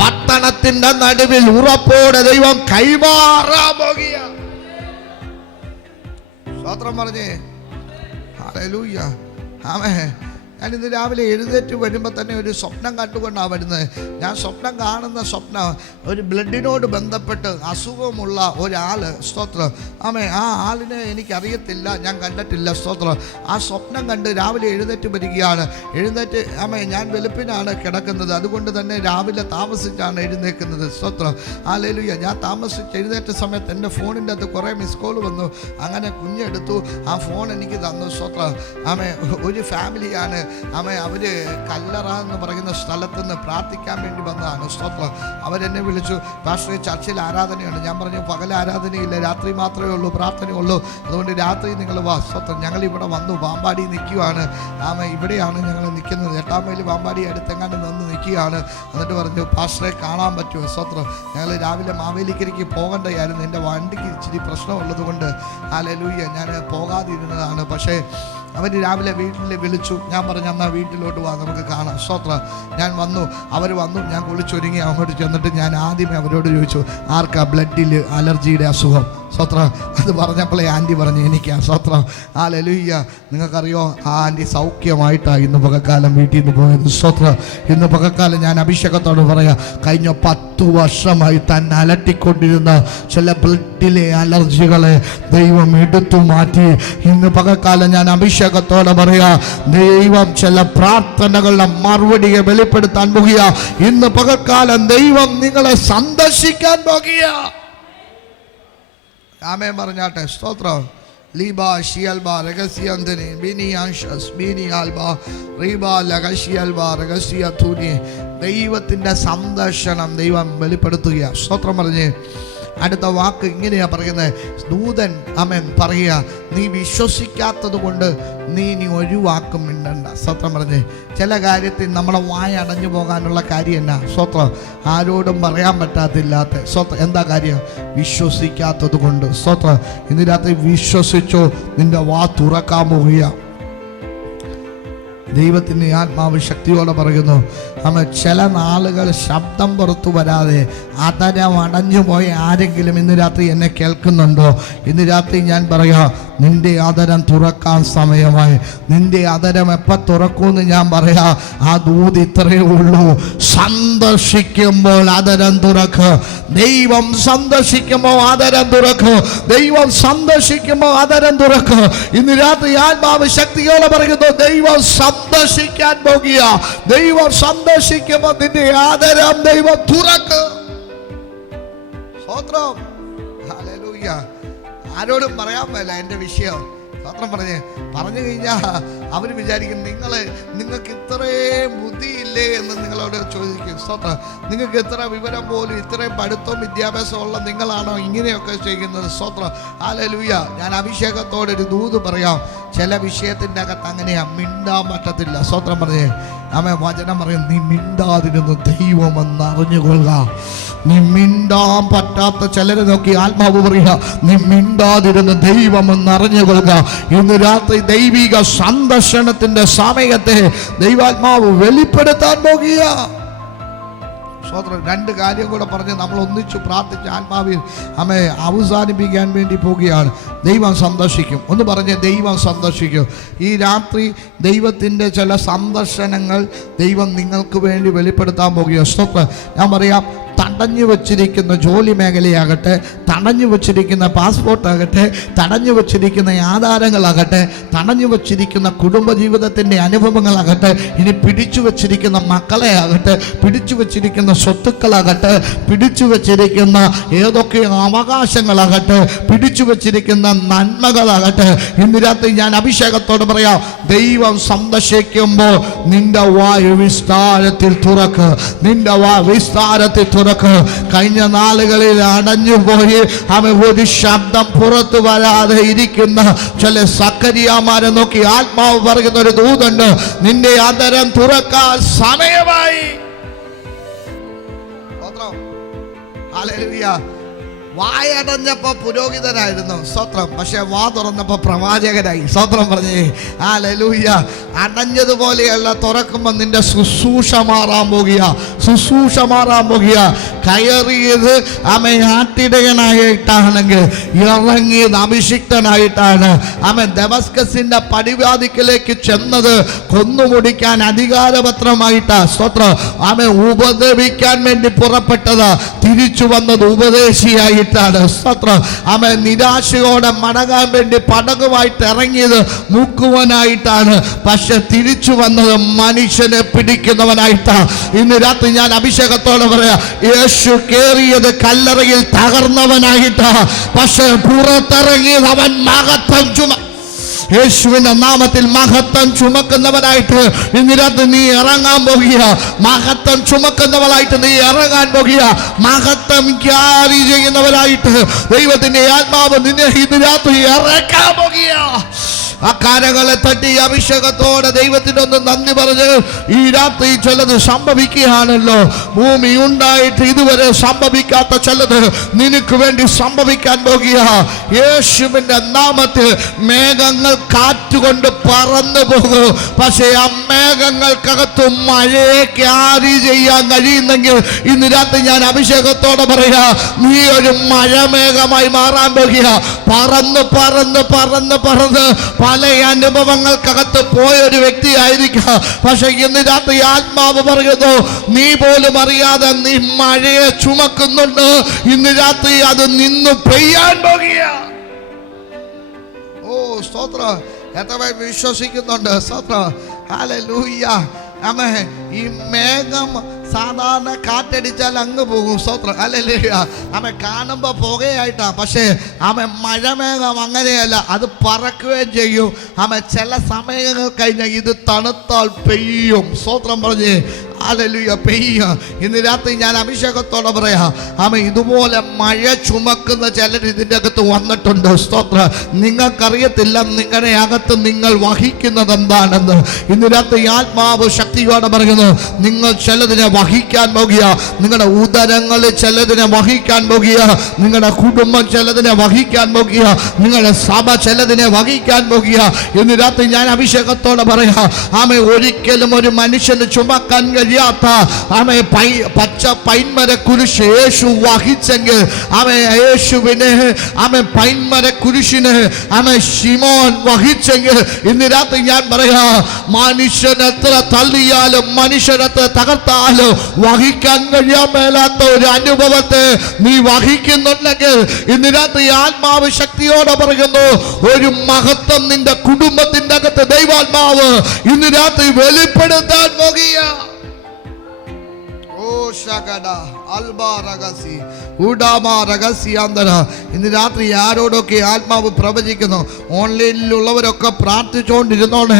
പട്ടണത്തിൻ്റെ നടുവിൽ ഉറപ്പോടെ ദൈവം കൈമാറാൻ പോകുക. സ്തോത്രം പറഞ്ഞേ. ഹല്ലേലൂയ. ആമേൻ. ഞാനിന്ന് രാവിലെ എഴുന്നേറ്റ് വരുമ്പോൾ തന്നെ ഒരു സ്വപ്നം കണ്ടുകൊണ്ടാണ് വരുന്നത്. ഞാൻ സ്വപ്നം കാണുന്ന സ്വപ്നം ഒരു ബ്ലഡിനോട് ബന്ധപ്പെട്ട് അസുഖമുള്ള ഒരാൾ. സ്തോത്രം. ആ ആളിനെ എനിക്കറിയത്തില്ല, ഞാൻ കണ്ടിട്ടില്ല. സ്തോത്രം. ആ സ്വപ്നം കണ്ട് രാവിലെ എഴുന്നേറ്റ് വരികയാണ്. ഞാൻ വെളുപ്പിനാണ് കിടക്കുന്നത്, അതുകൊണ്ട് തന്നെ രാവിലെ താമസിച്ചാണ് എഴുന്നേൽക്കുന്നത്. സ്തോത്രം. ഹല്ലേലൂയ. ഞാൻ താമസിച്ച് എഴുന്നേറ്റ സമയത്ത് എൻ്റെ ഫോണിൻ്റെ അകത്ത് കുറേ മിസ് കോൾ വന്നു. അങ്ങനെ കുഞ്ഞെടുത്തു, ആ ഫോൺ എനിക്ക് തന്നു. സ്തോത്രം. ഒരു ഫാമിലിയാണ്. അവര് കല്ലറ എന്ന് പറയുന്ന സ്ഥലത്ത് നിന്ന് പ്രാർത്ഥിക്കാൻ വേണ്ടി വന്നതാണ്. സ്തോത്രം. അവരെന്നെ വിളിച്ചു, പാസ്റ്റർ ചർച്ചിൽ ആരാധനയുണ്ട്. ഞാൻ പറഞ്ഞു, പകൽ ആരാധനയില്ല, രാത്രി മാത്രമേ ഉള്ളൂ പ്രാർത്ഥനയുള്ളൂ, അതുകൊണ്ട് രാത്രി നിങ്ങൾ വാ. സ്തോത്രം. ഞങ്ങളിവിടെ വന്നു, പാമ്പാടി നിൽക്കുകയാണ്. ഇവിടെയാണ് ഞങ്ങൾ നിൽക്കുന്നത്. 8 മൈൽ പാമ്പാടി അടുത്തെങ്ങാണ്ട് നിന്ന് നിൽക്കുകയാണ്. എന്നിട്ട് പറഞ്ഞു, പാസ്റ്ററെ കാണാൻ പറ്റുമോ? സ്തോത്രം. ഞങ്ങൾ രാവിലെ മാവേലിക്കരയ്ക്ക് പോകേണ്ടതായിരുന്നു. എൻ്റെ വണ്ടിക്ക് ഇച്ചിരി പ്രശ്നമുള്ളത് കൊണ്ട് ഹല്ലേലൂയ ഞാൻ പോകാതിരുന്നതാണ്. പക്ഷേ അവർ രാവിലെ വീട്ടിൽ വിളിച്ചു. ഞാൻ പറഞ്ഞു, എന്നാൽ വീട്ടിലോട്ട് വാ, നമുക്ക് കാണാം. സ്തോത്രം. ഞാൻ വന്നു, അവർ വന്നു. ഞാൻ കുളിച്ചൊരുങ്ങി അങ്ങോട്ട് ചെന്നിട്ട് ഞാൻ ആദ്യമേ അവരോട് ചോദിച്ചു, ആർക്കാ ബ്ലഡിൽ അലർജിയുടെ അസുഖം? സ്വത്രം. അത് പറഞ്ഞപ്പോഴേ ആൻറ്റി പറഞ്ഞു എനിക്കാ സ്വത്രം. ഹല്ലേലൂയ. നിങ്ങൾക്കറിയോ ആ ആൻറ്റി സൗഖ്യമായിട്ടാണ് ഇന്ന് പകൽക്കാലം വീട്ടിൽ നിന്ന് പോയത്. സ്വത്രം. ഇന്ന് പകൽക്കാലം ഞാൻ അഭിഷേകത്തോട് പറയാം, കഴിഞ്ഞ 10 വർഷമായി തന്നെ അലട്ടിക്കൊണ്ടിരുന്ന ചില ബ്ലഡിലെ അലർജികളെ ദൈവം എടുത്തു മാറ്റി. ഇന്ന് പകൽക്കാലം ഞാൻ അഭിഷേകത്തോടെ പറയാ, ദൈവം ചില പ്രാർത്ഥനകളുടെ മറുപടിയെ വെളിപ്പെടുത്താൻ പോകുക. ഇന്ന് പകൽക്കാലം ദൈവം നിങ്ങളെ സന്ദർശിക്കാൻ പോകുക. ആമേൻ പറഞ്ഞാട്ടെ. സ്തോത്രം. ലീബാ ഷിയൽബാ രഹസ്യന്തനി ബിനി ആൻഷസ് ബിനി ആൽബാ റീബാ ലഗഷിയൽബാ രഹസ്യ തൂനി. ദൈവത്തിൻ്റെ സന്ദർശനം ദൈവം വെളിപ്പെടുത്തുക. സ്തോത്രം പറഞ്ഞ് അടുത്ത വാക്ക് ഇങ്ങനെയാ പറയുന്നത്. ദൂതൻ ആമേൻ പറയുക, നീ വിശ്വസിക്കാത്തത് കൊണ്ട് നീ ഒരു വാക്കും മിണ്ടണ്ട. സ്വത്രം പറഞ്ഞ് ചില കാര്യത്തിൽ നമ്മളെ വായ അടഞ്ഞു പോകാനുള്ള കാര്യം എന്നാ? സ്വത്രം. ആരോടും പറയാൻ പറ്റാത്തില്ലാത്ത സ്വത്രം. എന്താ കാര്യം? വിശ്വസിക്കാത്തത് കൊണ്ട്. സ്വത്രം. ഇന്ന് രാത്രി വിശ്വസിച്ചോ, നിന്റെ വാ തുറക്കാൻ പോകുക. ദൈവത്തിൻ്റെ ആത്മാവ് ശക്തിയോടെ പറയുന്നു, അമ്മ ചില നാളുകൾ ശബ്ദം പുറത്തു വരാതെ അതരം അടഞ്ഞു പോയ ആരെങ്കിലും ഇന്ന് രാത്രി എന്നെ കേൾക്കുന്നുണ്ടോ? ഇന്ന് രാത്രി ഞാൻ പറയാം, നിന്റെ അതരം തുറക്കാൻ സമയമായി. നിന്റെ അതരം എപ്പോൾ തുറക്കുമെന്ന് ഞാൻ പറയാം. ആ ദൂത് ഇത്രയേ ഉള്ളൂ, സന്ദർശിക്കുമ്പോൾ അതരം തുറക്ക്. ദൈവം സന്ദർശിക്കുമ്പോൾ അതരം തുറക്ക്. ദൈവം സന്ദർശിക്കുമ്പോൾ അതരം തുറക്ക്. ഇന്ന് രാത്രി ആത്മാവ് ശക്തിയോടെ പറയുന്നു, ദൈവം സന്ദർശിക്കാൻ പോകുക. ദൈവം സന്ദർശിക്കുമ്പോൾ നിന്റെ ആദരം ദൈവം തുറക്ക്. സ്തോത്രം. ഹല്ലേലൂയ. ആരോടും പറയാൻ പറ്റില്ല എൻ്റെ വിഷയം. സ്തോത്രം. പറഞ്ഞു കഴിഞ്ഞാൽ അവർ വിചാരിക്കും നിങ്ങൾക്ക് ഇത്രയും ബുദ്ധിയില്ലേ എന്ന് നിങ്ങളോട് ചോദിക്കും. സ്തോത്രം. നിങ്ങൾക്ക് ഇത്ര വിവരം പോലും ഇത്രയും പഠിത്തവും വിദ്യാഭ്യാസവും ഉള്ള നിങ്ങളാണോ ഇങ്ങനെയൊക്കെ ചെയ്യുന്നത്? സ്തോത്രം. ഹല്ലേലൂയ. ഞാൻ അഭിഷേകത്തോടൊരു ദൂത് പറയാം. ചില വിഷയത്തിൻ്റെ അകത്ത് അങ്ങനെയാ, മിണ്ടാൻ പറ്റത്തില്ല. സ്തോത്രം പറഞ്ഞേ. ആമേൻ. വചനം പറയും, നീ മിണ്ടാതിരുന്ന് ദൈവമെന്ന് അറിഞ്ഞുകൊള്ളുക. നീ മിണ്ടാൻ പറ്റാത്ത ചിലരെ നോക്കി ആത്മാവ് പറയുക, നീ മിണ്ടാതിരുന്ന് ദൈവമെന്ന് അറിഞ്ഞുകൊള്ളുക. ഇന്ന് രാത്രി ദൈവിക സന്ദർശനത്തിന്റെ സമയത്തെ ദൈവാത്മാവ് വെളിപ്പെടുത്താൻ പോകുക. സ്വതന്ത്രം. 2 കാര്യം കൂടെ പറഞ്ഞ് നമ്മൾ ഒന്നിച്ചു പ്രാർത്ഥിച്ച് ആത്മാവിൽ അമ്മേ അവസാനിപ്പിക്കാൻ വേണ്ടി പോവുകയാണ്. ദൈവം സന്ദർശിക്കും. ഒന്ന് പറഞ്ഞ്, ദൈവം സന്ദർശിക്കും. ഈ രാത്രി ദൈവത്തിൻ്റെ ചില സന്ദർശനങ്ങൾ ദൈവം നിങ്ങൾക്ക് വേണ്ടി വെളിപ്പെടുത്താൻ പോകുകയാണ്. സ്വതന്ത്രം. ഞാൻ പറയാം, തടഞ്ഞു വച്ചിരിക്കുന്ന ജോലി മേഖലയാകട്ടെ, തടഞ്ഞു വച്ചിരിക്കുന്ന പാസ്പോർട്ടാകട്ടെ, തടഞ്ഞു വച്ചിരിക്കുന്ന ആധാരങ്ങളാകട്ടെ, തടഞ്ഞു വച്ചിരിക്കുന്ന കുടുംബജീവിതത്തിൻ്റെ അനുഭവങ്ങളാകട്ടെ, ഇനി പിടിച്ചു വച്ചിരിക്കുന്ന മക്കളെ ആകട്ടെ, പിടിച്ചു വച്ചിരിക്കുന്ന സ്വത്തുക്കളാകട്ടെ, പിടിച്ചു വച്ചിരിക്കുന്ന ഏതൊക്കെ അവകാശങ്ങളാകട്ടെ, പിടിച്ചു വച്ചിരിക്കുന്ന നന്മകളാകട്ടെ, ഇന്ന് രാത്രി ഞാൻ അഭിഷേകത്തോട് പറയാം, ദൈവം സന്ദർശിക്കുമ്പോൾ നിന്റെ വായു വിസ്താരത്തിൽ തുറക്ക്. നിന്റെ വാ വിസ്താരത്തിൽ തുറക്ക്. കഴിഞ്ഞ നാളുകളിൽ അടഞ്ഞുപോയി ഒരു ശബ്ദം പുറത്തു വരാതെ ഇരിക്കുന്ന ചില സക്കറിയാമാരെ നോക്കി ആത്മാവ് പറയുന്ന ഒരു ദൂതുണ്ട്, നിന്റെ അതരം തുറക്കാൻ സമയമായി. ഹല്ലേലൂയ. വായടഞ്ഞപ്പോ പുരോഹിതനായിരുന്നു. സ്തോത്രം. പക്ഷെ വാ തുറന്നപ്പോ പ്രവാചകനായി. സ്തോത്രം പറഞ്ഞേ. ഹല്ലേലൂയ. അടഞ്ഞതുപോലെയല്ല, തുറക്കുമ്പോൾ നിന്റെ ശുശ്രൂഷ മാറാൻ പോകുക. ശുശ്രൂഷ മാറാൻ പോകുക. കയറിയത് ആട്ടിടയനായിട്ടാണെങ്കിൽ ഇറങ്ങിയത് അഭിഷിക്തനായിട്ടാണ്. ദമസ്കസിന്റെ പടിവാതിക്കലേക്ക് ചെന്നത് കൊന്നുമുടിക്കാൻ അധികാരപത്രമായിട്ടാ. സ്തോത്രം. ഉപദ്രവിക്കാൻ വേണ്ടി പുറപ്പെട്ടത് തിരിച്ചു വന്നത് ഉപദേശിയായി. സ്തോത്രം. നിരാശയോടെ മടങ്ങാൻ വേണ്ടി പടകുമായിട്ട് ഇറങ്ങിയത് മുക്കുവനായിട്ടാണ്. പക്ഷെ തിരിച്ചു വന്നത് മനുഷ്യനെ പിടിക്കുന്നവനായിട്ടാ. ഇന്ന് രാത്രി ഞാൻ അഭിഷേകത്തോടെ പറയാം, യേശു കേറിയത് കല്ലറയിൽ തകർന്നവനായിട്ടാ. പക്ഷെ പുറത്തിറങ്ങിയത് അവൻ മഹത്വം യേശുവിന്റെ നാമത്തിൽ മഹത്വം ചുമക്കുന്നവനായിട്ട് ഇന്ന് രാത്രി നീ ഇറങ്ങാൻ പോകുക. മഹത്വം ചുമക്കുന്നവളായിട്ട് നീ ഇറങ്ങാൻ പോകുക. മഹത്വം ക്യാരി ചെയ്യുന്നവരായിട്ട് ദൈവത്തിന്റെ ആത്മാവ് നിന്നെ ഇന്ന് രാത്രി ഇറക്കാൻ പോകുക. ആ കാരകളെ തട്ടി അഭിഷേകത്തോടെ ദൈവത്തിനൊന്ന് നന്ദി പറഞ്ഞ് ഈ രാത്രി ചിലത് സംഭവിക്കുകയാണല്ലോ. ഭൂമി ഉണ്ടായിട്ട് ഇതുവരെ സംഭവിക്കാത്ത ചിലത് നിനക്ക് വേണ്ടി സംഭവിക്കാൻ പോകുക. യേശുവിന്റെ നാമത്തിൽ മേഘങ്ങൾ കാറ്റുകൊണ്ട് പറന്നു പോകും. പക്ഷേ ആ മേഘങ്ങൾക്കകത്ത് അകത്ത് മഴയെ ക്യാരി ചെയ്യാൻ കഴിയുന്നെങ്കിൽ ഇന്ന് രാത്രി ഞാൻ അഭിഷേകത്തോടെ പറയാ, നീ ഒരു മഴമേഘമായി മാറാൻ പോകുക. പറന്ന് പറന്ന് പറന്ന് പറന്ന് പല അനുഭവങ്ങൾക്കകത്ത് പോയൊരു വ്യക്തിയായിരിക്കാം. പക്ഷെ ഇന്ന് രാത്രി ആത്മാവ് പറയുന്നു, നീ പോലും അറിയാതെ നീ മഴയെ ചുമക്കുന്നുണ്ട്. ഇന്ന് രാത്രി അത് നിന്ന് പെയ്യാൻ പോകുക. ഓ സ്തോത്രം. എത്ര വിശ്വസിക്കുന്നുണ്ട്? സ്തോത്രം. ഹല്ലേലൂയ. ആമേൻ. ഈ മേഘം സാധാരണ കാറ്റടിച്ചാൽ അങ്ങ് പോകും. സ്തോത്രം. ഹല്ലേലൂയ. ആമേൻ. കാണുമ്പോൾ പുകയായിട്ടാ. പക്ഷേ ആമേൻ മഴമേഘം അങ്ങനെയല്ല, അത് പറക്കുകയും ചെയ്യും. ആമേൻ. ചില സമയങ്ങൾ കഴിഞ്ഞാൽ ഇത് തണുത്താൽ പെയ്യും. സ്തോത്രം പറഞ്ഞേ. ഹല്ലേലൂയ. പെയ്യുക. ഇന്ന് രാത്രി ഞാൻ അഭിഷേകത്തോടെ പറയാ, ആമേൻ. ഇതുപോലെ മഴ ചുമക്കുന്ന ചിലർ ഇതിൻ്റെ അകത്ത് വന്നിട്ടുണ്ട്. സ്തോത്രം. നിങ്ങൾക്കറിയത്തില്ല നിങ്ങളുടെ അകത്ത് നിങ്ങൾ വഹിക്കുന്നത് എന്താണെന്ന്. ഇന്ന് രാത്രി ആത്മാവ് ശക്തിയോടെ പറയുന്നു, നിങ്ങൾ ചിലതിനെ വഹിക്കാൻ പോകുക. നിങ്ങളുടെ ഉദരങ്ങളിൽ ചിലതിനെ വഹിക്കാൻ പോകുക. നിങ്ങളുടെ കുടുംബം ചിലതിനെ വഹിക്കാൻ പോകുക. നിങ്ങളുടെ സഭ ചിലതിനെ വഹിക്കാൻ പോകുക. ഇന്ന് രാത്രി ഞാൻ അഭിഷേകത്തോടെ പറയാ, ആമേൻ. ഒരിക്കലും ഒരു മനുഷ്യന് ചുമക്കാൻ കഴിയാത്ത ആമേ പച്ച പൈൻമര കുരിശ് യേശു വഹിച്ചെങ്കിൽ ആമേ യേശുവിനെ ആമേ പൈൻമര കുരിശിനെ ആമേ ശിമോൻ വഹിച്ചെങ്കിൽ ഇന്ന് രാത്രി ഞാൻ പറയാ, മനുഷ്യനെത്ര തള്ളിയാലും മനുഷ്യനെത്ര തകർത്താലും വഹിക്കാൻ കഴിയാൻ മേലാത്ത ഒരു അനുഭവത്തെ നീ വഹിക്കുന്നുണ്ടെങ്കിൽ ഇന്ന് രാത്രി ആത്മാവ് ശക്തിയോടെ പറയുന്നു, ഒരു മഹത്വം നിന്റെ കുടുംബത്തിന്റെ അകത്ത് ദൈവാത്മാവ് ഇന്ന് രാത്രി വെളിപ്പെടുത്താൻ പോകുക. ഇന്ന് രാത്രി ആരോടൊക്കെ ആത്മാവ് പ്രവചിക്കുന്നു. ഓൺലൈനിലുള്ളവരൊക്കെ പ്രാർത്ഥിച്ചുകൊണ്ടിരുന്നോണ്ട്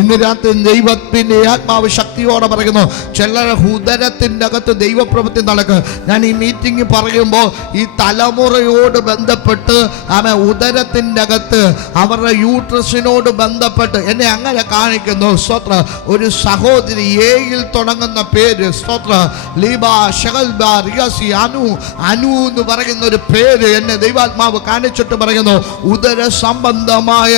ഇന്ന് രാത്രി ദൈവത്തിന്റെ ആത്മാവ് ശക്തിയോടെ പറയുന്നു, ചിലരുടെ ഉദരത്തിൻ്റെ അകത്ത് ദൈവപ്രവൃത്തി നടക്കും. ഞാൻ ഈ മീറ്റിംഗ് പറയുമ്പോൾ ഈ തലമുറയോട് ബന്ധപ്പെട്ട് ആമേ ഉദരത്തിൻ്റെ അകത്ത് അവരുടെ യൂട്രസിനോട് ബന്ധപ്പെട്ട് എന്നെ അങ്ങനെ കാണിക്കുന്നു. സ്തോത്ര. ഒരു സഹോദരി ഏയിൽ തുടങ്ങുന്ന പേര് സ്തോത്ര ലീബ ഷഗൽബ റിയാസി അനു എന്ന് പറയുന്ന ഒരു പേര് എന്നെ ദൈവാത്മാവ് കാണിച്ചിട്ട് പറയുന്നു, ഉദര സംബന്ധമായ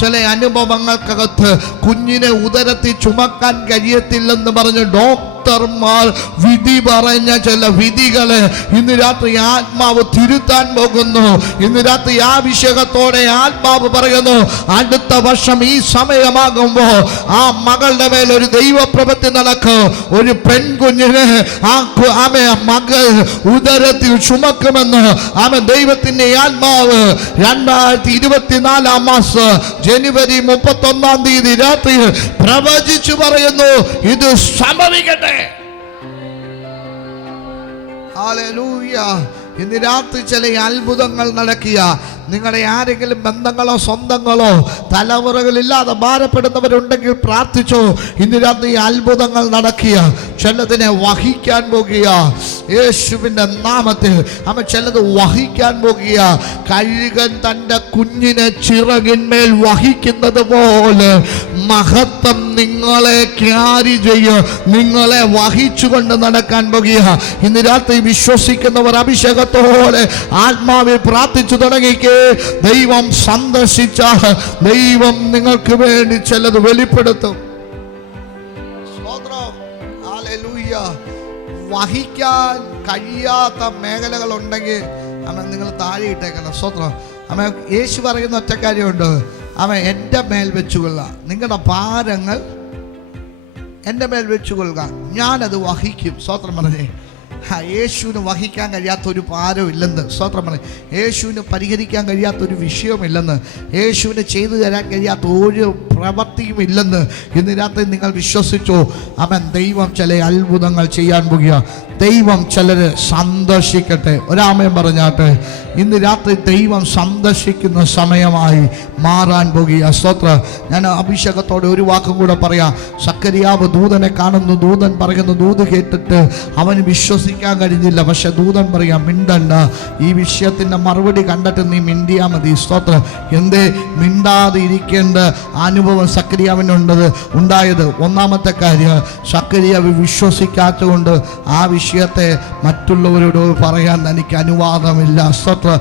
ചില അനുഭവങ്ങൾക്കകത്ത് കുഞ്ഞിനെ ഉദരത്തിൽ ചുമക്കാൻ കഴിയത്തില്ലെന്ന് പറഞ്ഞ് ഡോക്ടർമാർ വിധി പറഞ്ഞ ചില വിധികളെ ഇന്ന് രാത്രി ആത്മാവ് തിരുത്താൻ പോകുന്നു. ഇന്ന് രാത്രി ആ അഭിഷേകത്തോടെ ആത്മാവ് പറയുന്നു, അടുത്ത വർഷം ഈ സമയമാകുമ്പോ ആ മകളുടെ മേൽ ഒരു ദൈവപ്രവൃത്തി നടക്കും. ഒരു പെൺകുഞ്ഞിനെ ആമേ മകൾ ഉദരത്തിൽ ചുമക്കുമെന്ന് ആമേ ദൈവത്തിന്റെ ആത്മാവ് 2024 മാസം ജനുവരി 31 രാത്രി പ്രവചിച്ചു പറയുന്നു, ഇത് സംഭവിക്കട്ടെ. ഹല്ലേലൂയ. ഇന്ന് രാത്രി ചില അത്ഭുതങ്ങൾ നടക്കുക. നിങ്ങളുടെ ആരെങ്കിലും ബന്ധങ്ങളോ സ്വന്തങ്ങളോ തലമുറകളില്ലാതെ ഭാരപ്പെടുന്നവരുണ്ടെങ്കിൽ പ്രാർത്ഥിച്ചോ. ഇന്ന് രാത്രി അത്ഭുതങ്ങൾ നടക്കുക. ചിലതിനെ വഹിക്കാൻ പോകുക യേശുവിൻ്റെ നാമത്തിൽ. അവൻ ചിലത് വഹിക്കാൻ പോകുക. കഴുകൻ തൻ്റെ കുഞ്ഞിനെ ചിറകിന്മേൽ വഹിക്കുന്നത് പോലെ മഹത്വം നിങ്ങളെ ക്യാരി ചെയ്യും, നിങ്ങളെ വഹിച്ചുകൊണ്ട് നടക്കാൻ പോകുക. ഇന്ന് രാത്രി വിശ്വസിക്കുന്നവർ അഭിഷേകത്തോടെ ആത്മാവിൽ പ്രാർത്ഥിച്ചു തുടങ്ങിക്കേ. ദൈവം സന്ദർശിച്ച ദൈവം നിങ്ങൾക്ക് വേണ്ടി ചിലത് വെളിപ്പെടുത്തും. ഹല്ലേലൂയ. വഹിക്കാൻ കഴിയാത്ത മേഖലകൾ ഉണ്ടെങ്കിൽ നിങ്ങൾ താഴെ ഇട്ടേക്കണം. സ്തോത്രം. യേശു പറയുന്ന ഒറ്റ കാര്യമുണ്ട്, എൻ്റെ മേൽ വെച്ചുകൊള്ളുക, നിങ്ങളുടെ ഭാരങ്ങൾ എൻ്റെ മേൽ വെച്ചുകൊള്ളുക, ഞാനത് വഹിക്കും. സ്തോത്രം പറഞ്ഞേ. യേശുവിന് വഹിക്കാൻ കഴിയാത്തൊരു ഭാരവും ഇല്ലെന്ന്. സ്തോത്രം പറഞ്ഞു. യേശുവിന് പരിഹരിക്കാൻ കഴിയാത്തൊരു വിഷയമില്ലെന്ന്, യേശുവിന് ചെയ്തു തരാൻ കഴിയാത്ത ഒരു പ്രവൃത്തിയും ഇല്ലെന്ന് ഇന്ന് രാത്രി നിങ്ങൾ വിശ്വസിച്ചോ. അവൻ ദൈവം ചില അത്ഭുതങ്ങൾ ചെയ്യാൻ പോകുക. ദൈവം ചിലരെ സന്ദർശിക്കട്ടെ. ഒരാമയം പറഞ്ഞാട്ടെ. ഇന്ന് രാത്രി ദൈവം സന്ദർശിക്കുന്ന സമയമായി മാറാൻ പോകുക. സ്തോത്ര. ഞാൻ അഭിഷേകത്തോടെ ഒരു വാക്കും കൂടെ പറയാം. സക്കറിയാവ് ദൂതനെ കാണുന്നു. ദൂതൻ പറയുന്നു, ദൂത് കേട്ടിട്ട് അവൻ വിശ്വസിച്ചു. വിശ്വസിക്കാൻ കഴിഞ്ഞില്ല. പക്ഷെ ദൂതൻ പറയാം, മിണ്ടണ്ട, ഈ വിഷയത്തിൻ്റെ മറുപടി കണ്ടിട്ട് നീ മിണ്ടിയാ മതി. സ്തോത്രം. എന്തേ മിണ്ടാതെ ഇരിക്കേണ്ട അനുഭവം സക്കറിയാവിനുണ്ടത് ഉണ്ടായത്? ഒന്നാമത്തെ കാര്യം, സക്കറിയാവ് വിശ്വസിക്കാത്തത് കൊണ്ട് ആ വിഷയത്തെ മറ്റുള്ളവരോട് പറയാൻ എനിക്ക് അനുവാദമില്ല. സ്തോത്രം.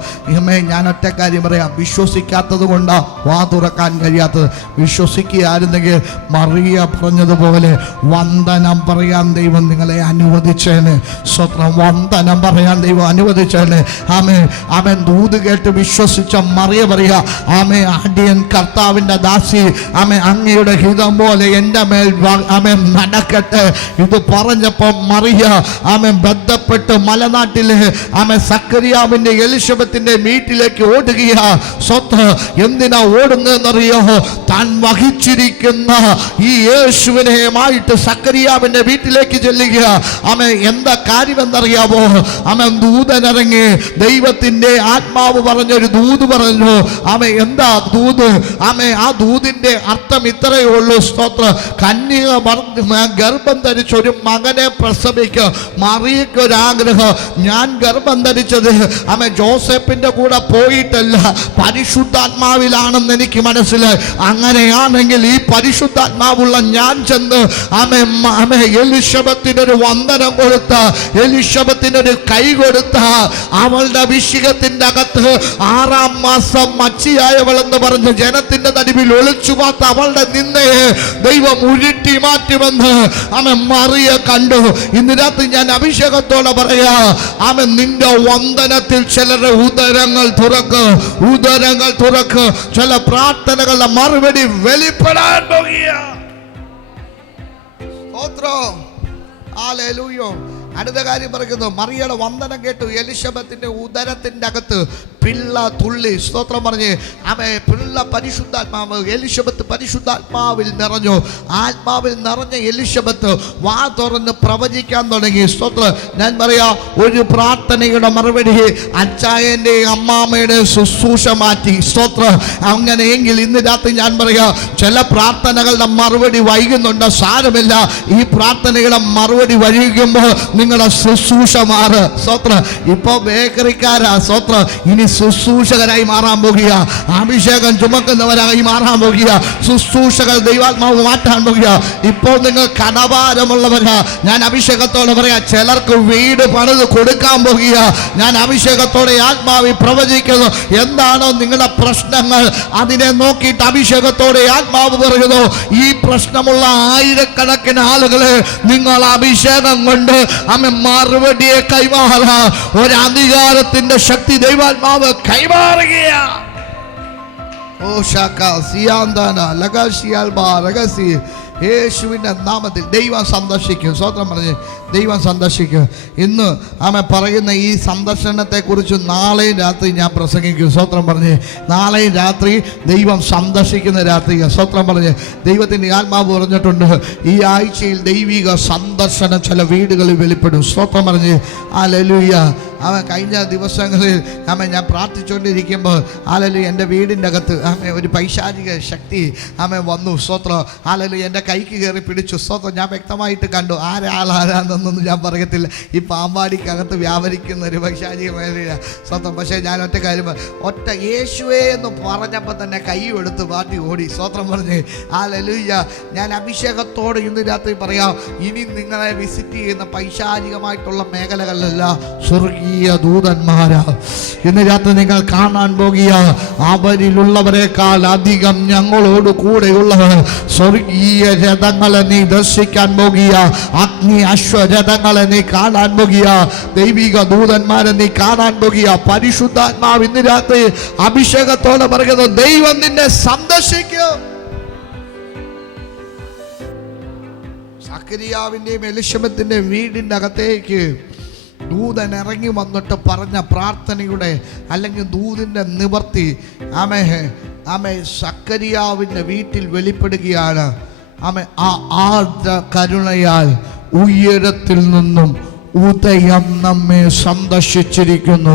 ഞാൻ ഒറ്റ കാര്യം പറയാം, വിശ്വസിക്കാത്തത് കൊണ്ടാണ് വാ തുറക്കാൻ കഴിയാത്തത്. വിശ്വസിക്കുകയായിരുന്നെങ്കിൽ മറിയ പറഞ്ഞതുപോലെ വന്ദനം പറയാൻ ദൈവം നിങ്ങളെ അനുവദിച്ചേനെ. സ്വത്രം. വന്ദനം പറയാൻ ദൈവം അനുവദിച്ചേനെ. ആമേൻ. ആമേൻ. ദൂത് കേട്ട് വിശ്വസിച്ച മറിയ പറയുക, ആമേ അടിയൻ കർത്താവിൻ്റെ ദാസി, ആമേ അങ്ങയുടെ ഹിതം പോലെ എൻ്റെ മേൽ ആമേൻ നടക്കട്ടെ. ഇത് പറഞ്ഞപ്പോൾ മറിയ ആമേൻ ബന്ധപ്പെട്ട് മലനാട്ടിലെ ആമേൻ സക്കറിയാവിൻ്റെ എലിശബത്തിൻ്റെ വീട്ടിലേക്ക് ഓടുകയാ. സ്വത്ത്. എന്തിനാ ഓടുന്നതെന്നറിയോ? താൻ വഹിച്ചിരിക്കുന്ന ഈ യേശുവിനെയുമായിട്ട് സക്കറിയാവിൻ്റെ വീട്ടിലേക്ക് ചെല്ലുക. ആമേൻ. എന്താ കാര്യമെന്നറിയാമോ? ആമേൻ ദൂതനിറങ്ങി ദൈവത്തിൻ്റെ ആത്മാവ് പറഞ്ഞൊരു ദൂത് പറഞ്ഞു. ആമേൻ. എന്താ ദൂത്? ആമേൻ. ആ ദൂതിൻ്റെ അർത്ഥം ഇത്രയേ ഉള്ളൂ. സ്തോത്ര. കന്യക ഗർഭം ധരിച്ചൊരു മകനെ പ്രസവിക്കുക. മറിയക്കൊരാഗ്രഹം, ഞാൻ ഗർഭം ധരിച്ചത് ആമേൻ ജോസഫിൻ്റെ കൂടെ പോയിട്ടല്ല, പരിശുദ്ധാത്മാവിലാണെന്ന് എനിക്ക് മനസ്സിലായി. അങ്ങനെയാണെങ്കിൽ ഈ പരിശുദ്ധാത്മാവുള്ള ഞാൻ ചെന്ന് ആമേ എലിശബത്തിനൊരു വന്ദനം കൊടുത്ത, എലിശബത്തിനൊരു കൈ കൊടുത്ത, അവളുടെ അഭിഷേകത്തിൻ്റെ അകത്ത് 6-ാം മാസം മച്ചിയായവളെന്ന് പറഞ്ഞ് ജനത്തിന്റെ നടുവിൽ ഒളിച്ചു പാർത്ത അവളുടെ നിന്നയെ ദൈവം ഉരുട്ടി മാറ്റുമെന്ന് ആമേൻ മറിയ കണ്ടു. ഇന്ന് രാത്രി ഞാൻ അഭിഷേകത്തോടെ പറയാ, ആമേൻ നിന്റെ വന്ദനത്തിൽ ചിലരുടെ ഉദരങ്ങൾ തുറക്ക്, ഉദരങ്ങൾ തുറക്ക്. ചില പ്രാർത്ഥനകളുടെ മറുപടി വെളിപ്പെടാൻ പോകുക. സ്തോത്രം. ഹല്ലേലൂയ. അടുത്ത കാര്യം പറയുന്നു, മറിയയുടെ വന്ദനം കേട്ടു എലിശബത്തിന്റെ ഉദരത്തിന്റെ അകത്ത് പിള്ള തുള്ളി. സ്തോത്രം പറഞ്ഞ് ആമേ പിള്ള പരിശുദ്ധാത്മാവ്. എലിശബത്ത് പരിശുദ്ധാത്മാവിൽ നിറഞ്ഞു. ആത്മാവിൽ നിറഞ്ഞ എലിശബത്ത് വാ തുറന്ന് പ്രവചിക്കാൻ തുടങ്ങി. സ്തോത്രം. ഞാൻ പറയാ, ഒരു പ്രാർത്ഥനയുടെ മറുപടി അച്ചായൻ്റെ അമ്മാമ്മയുടെ ശുശ്രൂഷ മാറ്റി. സ്തോത്രം. അങ്ങനെയെങ്കിൽ ഇന്ന് രാത്രി ഞാൻ പറയാ, ചില പ്രാർത്ഥനകളുടെ മറുപടി വൈകുന്നുണ്ട്, സാരമില്ല. ഈ പ്രാർത്ഥനയുടെ മറുപടി വൈകുമ്പോൾ നിങ്ങളുടെ ശുശ്രൂഷ മാറ്. സ്തോത്രം. ഇപ്പൊ ബേക്കറിക്കാരാ. സ്തോത്രം. ഇനി ശുശ്രൂഷകരായി മാറാൻ പോകുക. അഭിഷേകം ചുമക്കുന്നവരായി മാറാൻ പോകുക. ശുശ്രൂഷകൾ ദൈവാത്മാവ് മാറ്റാൻ പോകുക. ഇപ്പോൾ നിങ്ങൾ കടഭാരമുള്ളവരാ. ഞാൻ അഭിഷേകത്തോടെ പറയാ, ചിലർക്ക് വീട് പണിത് കൊടുക്കാൻ പോകുക. ഞാൻ അഭിഷേകത്തോടെ ആത്മാവിൽ പ്രവചിക്കുന്നു. എന്താണോ നിങ്ങളുടെ പ്രശ്നങ്ങൾ, അതിനെ നോക്കിയിട്ട് അഭിഷേകത്തോടെ ആത്മാവ് പറയുന്നു, ഈ പ്രശ്നമുള്ള ആയിരക്കണക്കിന് ആളുകളെ നിങ്ങൾ അഭിഷേകം കൊണ്ട് മറുപടിയെ കൈമാറാ. ഒരു അധികാരത്തിന്റെ ശക്തി ദൈവാത്മാവ് കൈമാറുകയാ. ഓ ഷാക്ക സിയാന്താന ലഗാഷിയാൽ ബാ രഗസി. യേശുവിൻ്റെ നാമത്തിൽ ദൈവം സന്ദർശിക്കും. സ്വതന്ത്രം പറഞ്ഞ് ദൈവം സന്ദർശിക്കും. ഇന്ന് ആമേ പറയുന്ന ഈ സന്ദർശനത്തെക്കുറിച്ച് നാളെയും രാത്രി ഞാൻ പ്രസംഗിക്കും. സ്വതന്ത്രം പറഞ്ഞ് നാളെയും രാത്രി ദൈവം സന്ദർശിക്കുന്ന രാത്രി. സ്വതന്ത്രം പറഞ്ഞ് ദൈവത്തിൻ്റെ ആത്മാവ് പറഞ്ഞിട്ടുണ്ട്, ഈ ആഴ്ചയിൽ ദൈവിക സന്ദർശനം ചില വീടുകളിൽ വെളിപ്പെടും. സ്വതന്ത്രം പറഞ്ഞ് ഹല്ലേലൂയ. അവൻ കഴിഞ്ഞ ദിവസങ്ങളിൽ ഞാൻ പ്രാർത്ഥിച്ചുകൊണ്ടിരിക്കുമ്പോൾ എൻ്റെ വീടിൻ്റെ അകത്ത് ഒരു പൈശാചിക ശക്തി വന്നു. സ്തോത്രം. എൻ്റെ കൈക്ക് കയറി പിടിച്ചു. സ്തോത്രം. ഞാൻ വ്യക്തമായിട്ട് കണ്ടു. ആരാളാരാന്നൊന്നും ഞാൻ പറയത്തില്ല. ഈ പാമ്പാടിക്കകത്ത് വ്യാപരിക്കുന്ന ഒരു പൈശാചിക മേഖലയാണ്. സ്തോത്രം. പക്ഷേ ഞാൻ ഒറ്റ കാര്യം, ഒറ്റ യേശുവേ എന്ന് പറഞ്ഞപ്പോൾ തന്നെ കൈ എടുത്ത് മാറ്റി ഓടി. സ്തോത്രം പറഞ്ഞ് ഹല്ലേലൂയ. ഞാൻ അഭിഷേകത്തോടെ ഇന്ന് രാത്രി പറയാം, ഇനി നിങ്ങളെ വിസിറ്റ് ചെയ്യുന്ന പൈശാചികമായിട്ടുള്ള മേഖലകളിലല്ല, സ്വർഗീയ ദൂതന്മാരാ ഇന്ന് രാത്രി നിങ്ങൾ കാണാൻ പോകുക. അവരിലുള്ളവരെക്കാൾ അധികം ഞങ്ങളോട് കൂടെയുള്ളവർ. സ്വർഗീയ രഥങ്ങളെ നീ ദർശിക്കാൻ പോകുക. അഗ്നി അശ്വരഥങ്ങളെ നീ കാണാൻ പോകുക. ദൈവിക ദൂതന്മാരെ നീ കാണാൻ പോകുക. പരിശുദ്ധാത്മാവ് ഇന്ന് രാത്രി അഭിഷേകത്തോടെ പറയുന്നു, ദൈവം നിന്നെ സന്ദർശിക്കും. സക്കറിയാവിൻ്റെയും എലിശബത്തിൻ്റെ വീടിൻ്റെ അകത്തേക്ക് ദൂതൻ ഇറങ്ങി വന്നിട്ട് പറഞ്ഞ പ്രാർത്ഥനയുടെ അല്ലെങ്കിൽ ദൂതിൻ്റെ നിവർത്തി ആമേ സക്കറിയാവിൻ്റെ വീട്ടിൽ വെളിപ്പെടുകയാണ്. ആ ആർദ്ര കരുണയാൽ ഉയരത്തിൽ നിന്നും ഉദയം നമ്മെ സന്ദർശിച്ചിരിക്കുന്നു.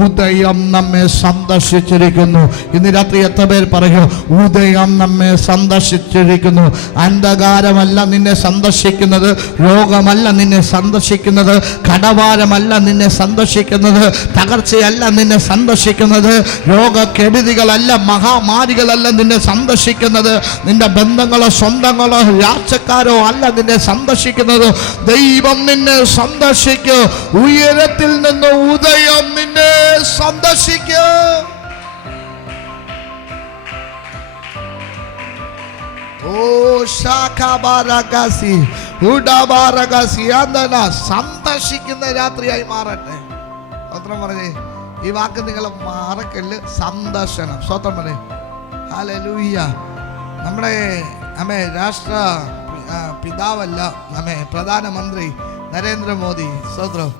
ഉദയം നമ്മെ സന്ദർശിച്ചിരിക്കുന്നു. ഇന്ന് രാത്രി എത്ര പേർ പറയൂ, ഉദയം നമ്മെ സന്ദർശിച്ചിരിക്കുന്നു. അന്ധകാരമല്ല നിന്നെ സന്ദർശിക്കുന്നത്, രോഗമല്ല നിന്നെ സന്ദർശിക്കുന്നത്, കടഭാരമല്ല നിന്നെ സന്ദർശിക്കുന്നത്, തകർച്ചയല്ല നിന്നെ സന്ദർശിക്കുന്നത്, രോഗക്കെടുതികളല്ല, മഹാമാരികളല്ല നിന്നെ സന്ദർശിക്കുന്നത്, നിന്റെ ബന്ധങ്ങളോ സ്വന്തങ്ങളോ രാഷ്ട്രക്കാരോ അല്ല നിന്നെ സന്ദർശിക്കുന്നത്. ദൈവം നിന്നെ സന്ദർശിക്കൂ. ഉയരത്തിൽ നിന്ന് ഉദയം നിന്നെ സന്ദർശിക്കൂ. ഓ ശാഖാബാരഗാസി ഉഡാബാരഗാസി ആന്തന സന്ദർശിക്കുന്ന രാത്രിയായി മാറട്ടെ. സ്വത്രം പറഞ്ഞേ, ഈ വാക്ക് നിങ്ങൾ മറക്കല്ല്. സന്ദർശനം. സ്വത്രം പറഞ്ഞേ. ഹല്ലേലൂയ. നമ്മുടെ രാഷ്ട്ര പിതാവല്ല, പ്രധാനമന്ത്രി നരേന്ദ്രമോദി, സ്വത്രം,